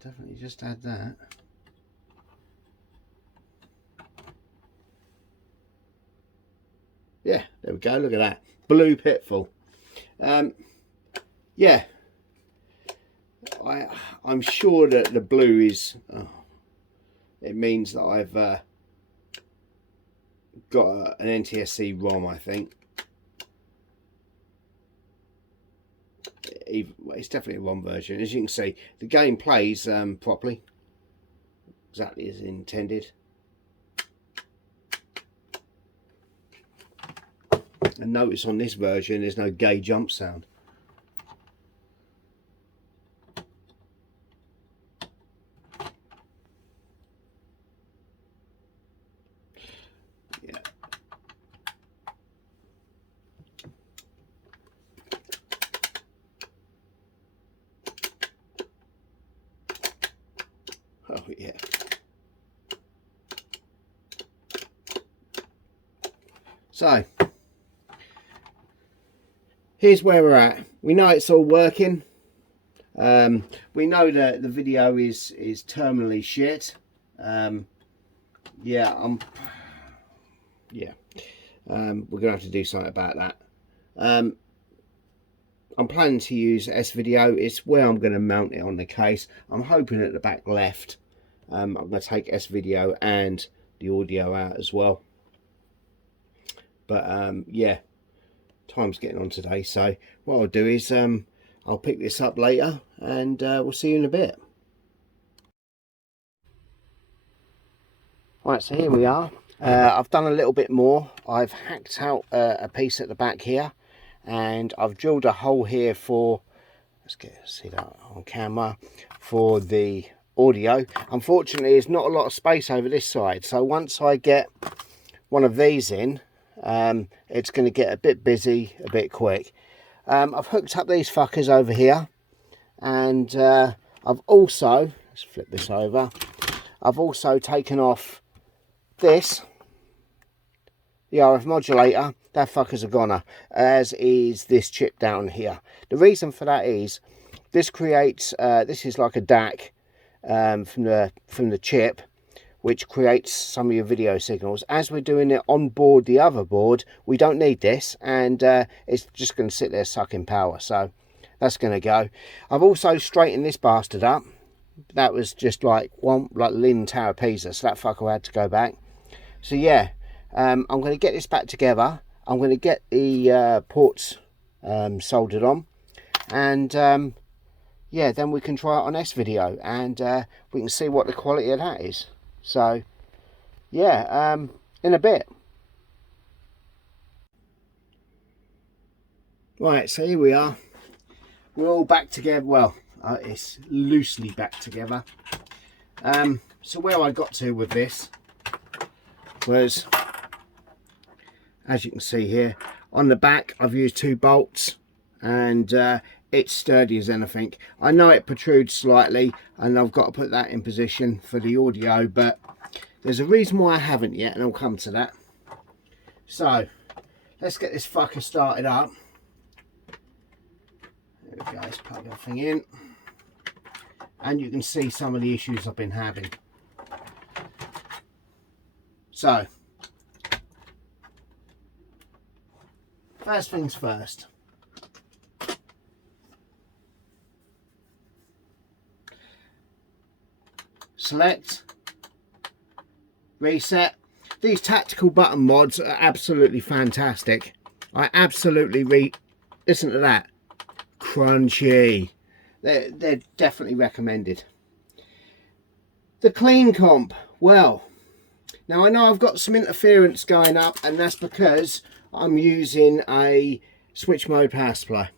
Definitely just add that. Yeah, there we go. Look at that blue Pitfall. Yeah, I'm sure that the blue is. Oh, it means that I've got an NTSC ROM. I think it's definitely a ROM version. As you can see, the game plays properly, exactly as intended. And notice on this version there's no gay jump sound. Yeah. Oh yeah. So here's where we're at. We know it's all working. We know that the video is terminally shit. Yeah, we're gonna have to do something about that. I'm planning to use SVIDEO. It's where I'm going to mount it on the case. I'm hoping at the back left. I'm going to take SVIDEO and the audio out as well. But yeah, time's getting on today. So what I'll do is I'll pick this up later and we'll see you in a bit. Right, so here we are. I've done a little bit more. I've hacked out a piece at the back here. And I've drilled a hole here for, see that on camera, for the audio. Unfortunately, there's not a lot of space over this side, so once I get one of these in, it's going to get a bit busy a bit quick. I've hooked up these fuckers over here, and I've also, let's flip this over, I've also taken off this the RF modulator, that fucker's a goner, as is this chip down here. The reason for that is this creates, this is like a DAC from the chip, which creates some of your video signals. As we're doing it on board the other board, we don't need this, and it's just going to sit there sucking power, so that's going to go. I've also straightened this bastard up. That was just like Leaning Tower of Pisa, so that fucker had to go back. So yeah, I'm going to get this back together. I'm going to get the ports soldered on, and yeah, then we can try it on SVIDEO, and we can see what the quality of that is. So yeah, in a bit. Right, so here we are. We're all back together. Well, it's loosely back together. So where I got to with this was, as you can see here, on the back I've used 2 bolts, and it's sturdy as anything. I know it protrudes slightly, and I've got to put that in position for the audio, but there's a reason why I haven't yet, and I'll come to that. So let's get this fucker started up. There we go, let's plug everything in, and you can see some of the issues I've been having. So first things first, select, reset. These tactical button mods are absolutely fantastic. I absolutely listen to that, crunchy. They're definitely recommended. The Cleancomp, well, now I know I've got some interference going up, and that's because I'm using a switch mode power supply.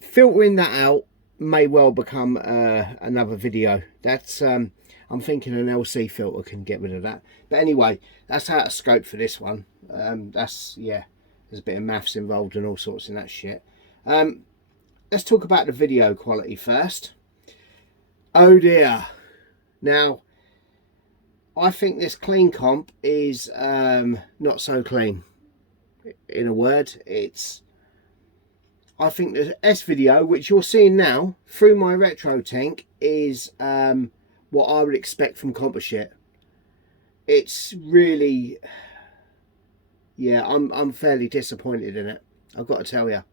Filtering that out may well become another video. That's I'm thinking an LC filter can get rid of that. But anyway, that's out of scope for this one. That's, yeah, there's a bit of maths involved and all sorts of that shit. Let's talk about the video quality first. Oh dear. Now, I think this Cleancomp is not so clean. In a word, I think the SVIDEO, which you're seeing now through my retro tank, is what I would expect from composite. It's really, yeah, I'm fairly disappointed in it, I've got to tell you.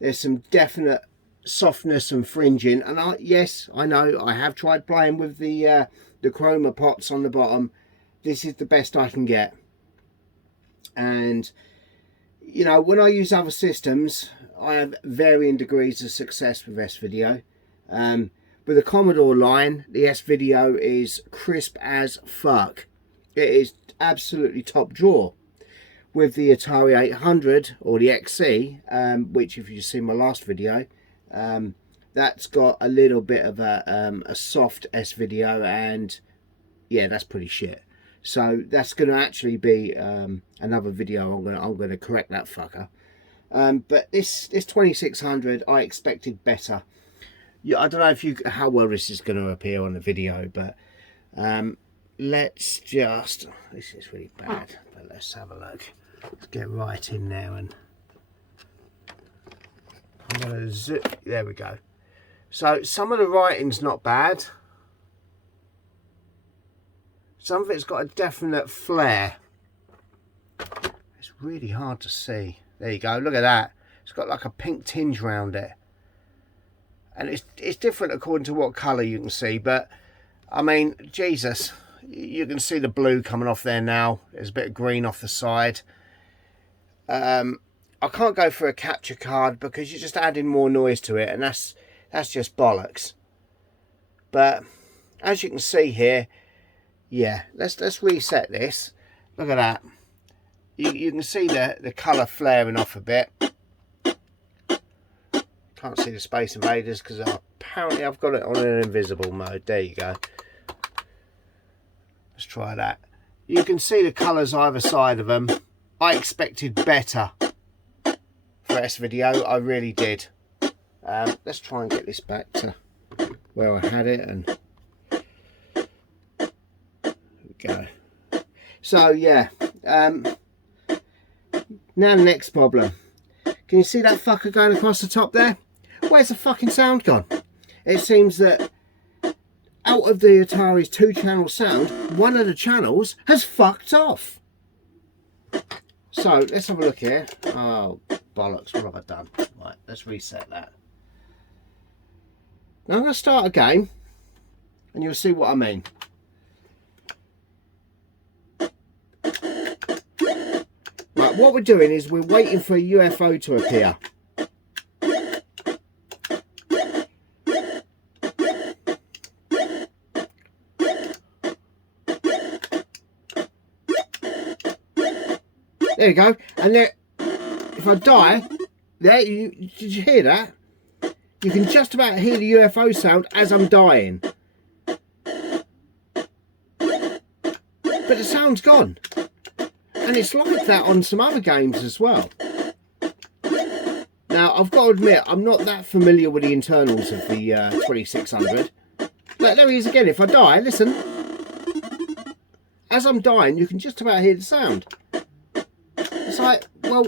There's some definite softness and fringing, and yes, I know I have tried playing with the chroma pots on the bottom. This is the best I can get, and you know, when I use other systems, I have varying degrees of success with SVIDEO. With the Commodore line, the SVIDEO is crisp as fuck. It is absolutely top drawer. With the Atari 800 or the XC, which if you've seen my last video, that's got a little bit of a soft SVIDEO, and yeah, that's pretty shit. So that's going to actually be another video. I'm going to correct that fucker. But this 2600, I expected better. Yeah, I don't know how well this is going to appear on the video, but let's just. This is really bad, but let's have a look. Let's get right in there, and I'm going to zip. There we go. So some of the writing's not bad. Some of it's got a definite flare. It's really hard to see. There you go, look at that. It's got like a pink tinge around it. And it's different according to what colour you can see, but I mean, Jesus, you can see the blue coming off there now. There's a bit of green off the side. I can't go for a capture card because you're just adding more noise to it, and that's just bollocks. But as you can see here, yeah, let's reset this. Look at that. You can see the colour flaring off a bit. Can't see the Space Invaders because apparently I've got it on an invisible mode. There you go. Let's try that. You can see the colours either side of them. I expected better for SVIDEO. I really did. Let's try and get this back to where I had it, and there we go. So yeah, now the next problem. Can you see that fucker going across the top there? Where's the fucking sound gone? It seems that out of the Atari's 2-channel sound, one of the channels has fucked off. So let's have a look here. Oh bollocks, what have I done? Right, let's reset that. Now I'm going to start a game and you'll see what I mean. Right, what we're doing is we're waiting for a UFO to appear. There you go. And there, if I die, there, did you hear that? You can just about hear the UFO sound as I'm dying. But the sound's gone. And it's like that on some other games as well. Now, I've got to admit, I'm not that familiar with the internals of the 2600. Look, there he is again. If I die, listen. As I'm dying, you can just about hear the sound. It's like, well,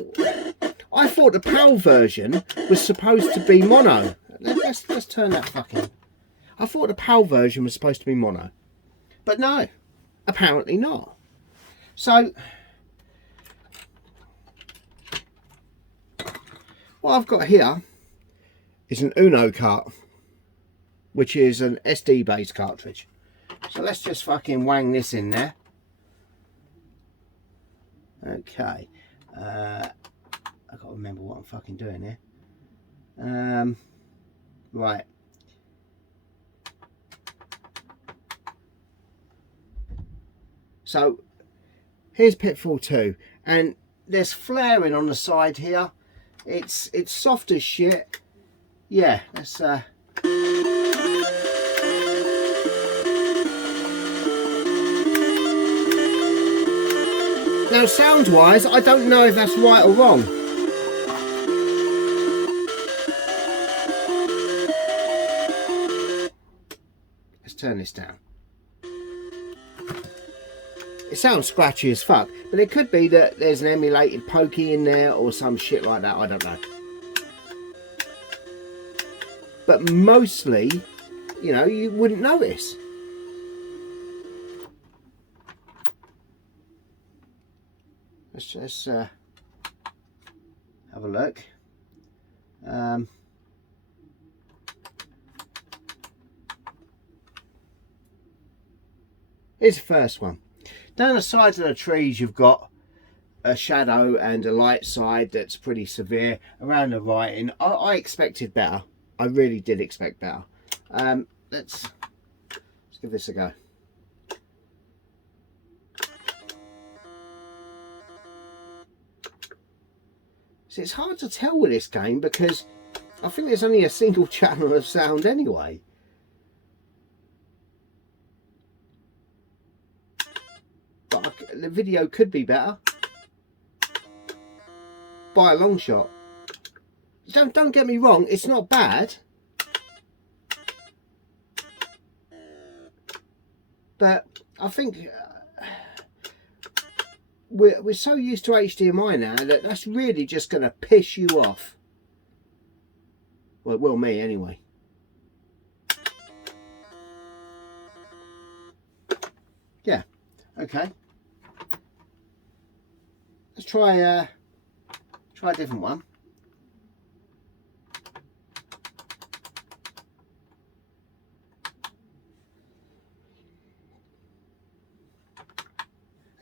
I thought the PAL version was supposed to be mono. Let's turn that fucking... I thought the PAL version was supposed to be mono. But no, apparently not. So... what I've got here is an Uno cart, which is an SD based cartridge. So let's just fucking wang this in there. Okay. I can't remember what I'm fucking doing here. Right. So here's Pitfall 2, and there's flaring on the side here. It's soft as shit. Yeah, let's now sound wise, I don't know if that's right or wrong. Let's turn this down. It sounds scratchy as fuck, but it could be that there's an emulated pokey in there or some shit like that, I don't know. But mostly, you know, you wouldn't notice. Let's just have a look. Here's the first one. Down the sides of the trees you've got a shadow and a light side that's pretty severe. Around the writing, I expected better. I really did expect better. Let's give this a go. See, it's hard to tell with this game because I think there's only a single channel of sound anyway. But the video could be better by a long shot. Don't get me wrong, it's not bad, but I think we're so used to HDMI now that that's really just going to piss you off. Well, it will me anyway. Yeah. Okay. Let's try a different one.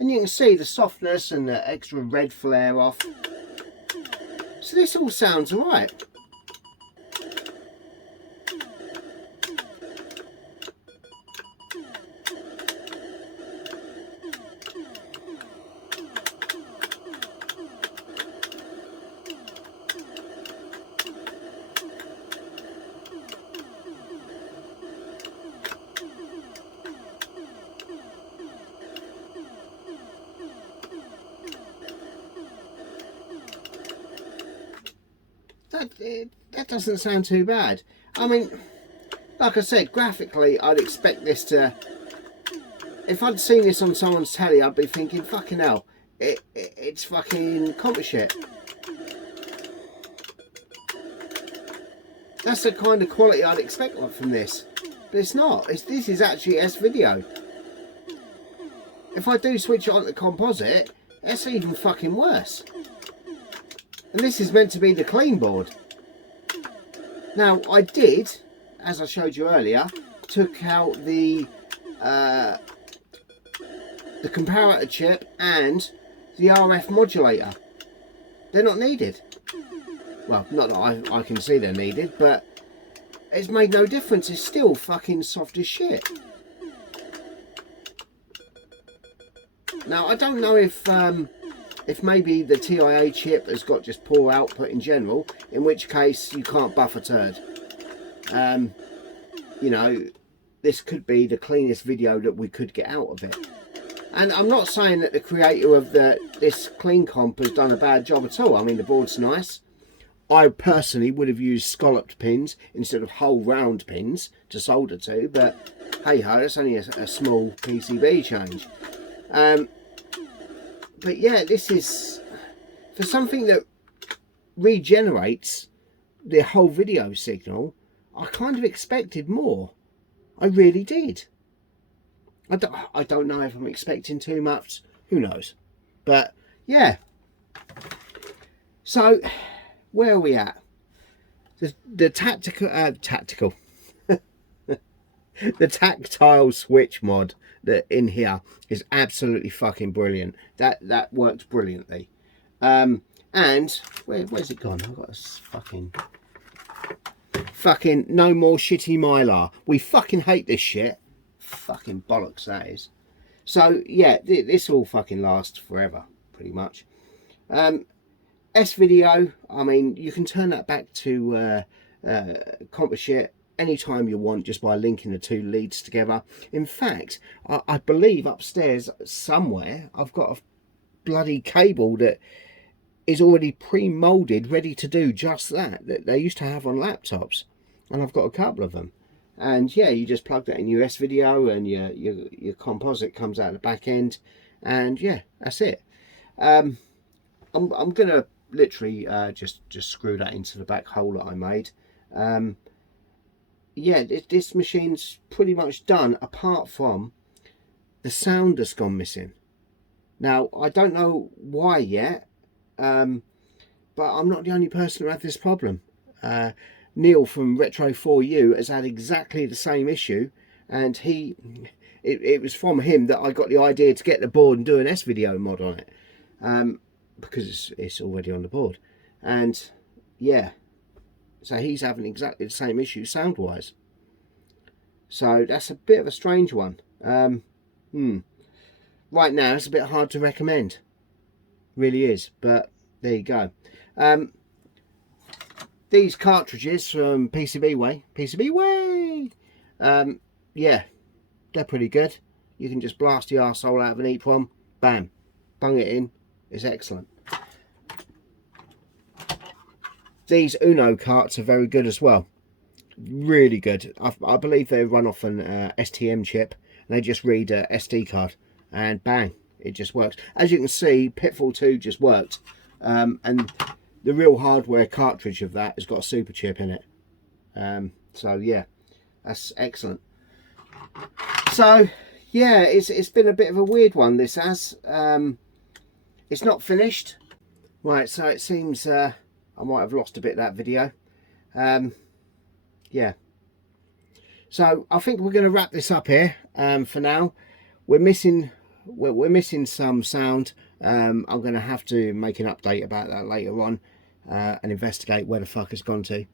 And you can see the softness and the extra red flare off. So this all sounds alright. That doesn't sound too bad. I mean, like I said, graphically I'd expect this to if I'd seen this on someone's telly, I'd be thinking, fucking hell, it's fucking comp shit. That's the kind of quality I'd expect from this. But it's not. This is actually SVIDEO. If I do switch it on to composite, that's even fucking worse. And this is meant to be the clean board. Now, I did, as I showed you earlier, took out the comparator chip and the RF modulator. They're not needed. Well, not that I can see they're needed, but it's made no difference. It's still fucking soft as shit. Now, I don't know if maybe the TIA chip has got just poor output in general, in which case you can't buff a turd. You know, this could be the cleanest video that we could get out of it. And I'm not saying that the creator of this Cleancomp has done a bad job at all. I mean, the board's nice. I personally would have used scalloped pins instead of whole round pins to solder to, but hey ho, it's only a small PCB change. But yeah, this is for something that regenerates the whole video signal. I kind of expected more. I really did. I don't know if I'm expecting too much. Who knows? But yeah. So where are we at? The tactical the tactile switch mod that in here is absolutely fucking brilliant. That worked brilliantly. And where's it gone? I've got this fucking no more shitty mylar. We fucking hate this shit. Fucking bollocks that is. So yeah, this all fucking lasts forever pretty much. SVIDEO, I mean, you can turn that back to composite anytime you want just by linking the two leads together. In fact, I believe upstairs somewhere I've got a bloody cable that is already pre-molded, ready to do just that they used to have on laptops, and I've got a couple of them. And yeah, you just plug that in your SVIDEO and your composite comes out the back end, and yeah, that's it. I'm gonna literally just screw that into the back hole that I made. Yeah, this machine's pretty much done, apart from the sound that's gone missing. Now, I don't know why yet, but I'm not the only person who had this problem. Neil from Retro4U has had exactly the same issue, and it was from him that I got the idea to get the board and do an SVIDEO mod on it, because it's already on the board. And yeah, so he's having exactly the same issue sound wise. So that's a bit of a strange one. Right now it's a bit hard to recommend, really is, but there you go. These cartridges from PCB Way, yeah, they're pretty good. You can just blast the arsehole out of an EEPROM, bam, bung it in. It's excellent. These Uno carts are very good as well, really good. I believe they run off an STM chip, and they just read a SD card, and bang, it just works. As you can see, Pitfall 2 just worked, and the real hardware cartridge of that has got a super chip in it. So yeah, that's excellent. So yeah, it's been a bit of a weird one, this has. It's not finished. Right, so it seems I might have lost a bit of that video. Yeah. So I think we're going to wrap this up here for now. We're missing some sound. I'm going to have to make an update about that later on and investigate where the fuck it's gone to.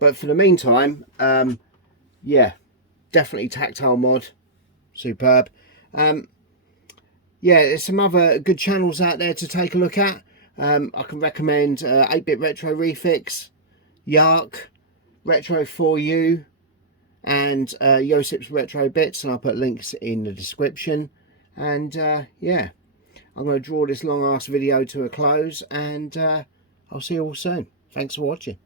But for the meantime, yeah, definitely tactile mod, superb. Yeah, there's some other good channels out there to take a look at. I can recommend 8-Bit Retro Refix, YARC, Retro4U, and Josip's Retro Bits, and I'll put links in the description. And yeah, I'm going to draw this long ass video to a close, and I'll see you all soon. Thanks for watching.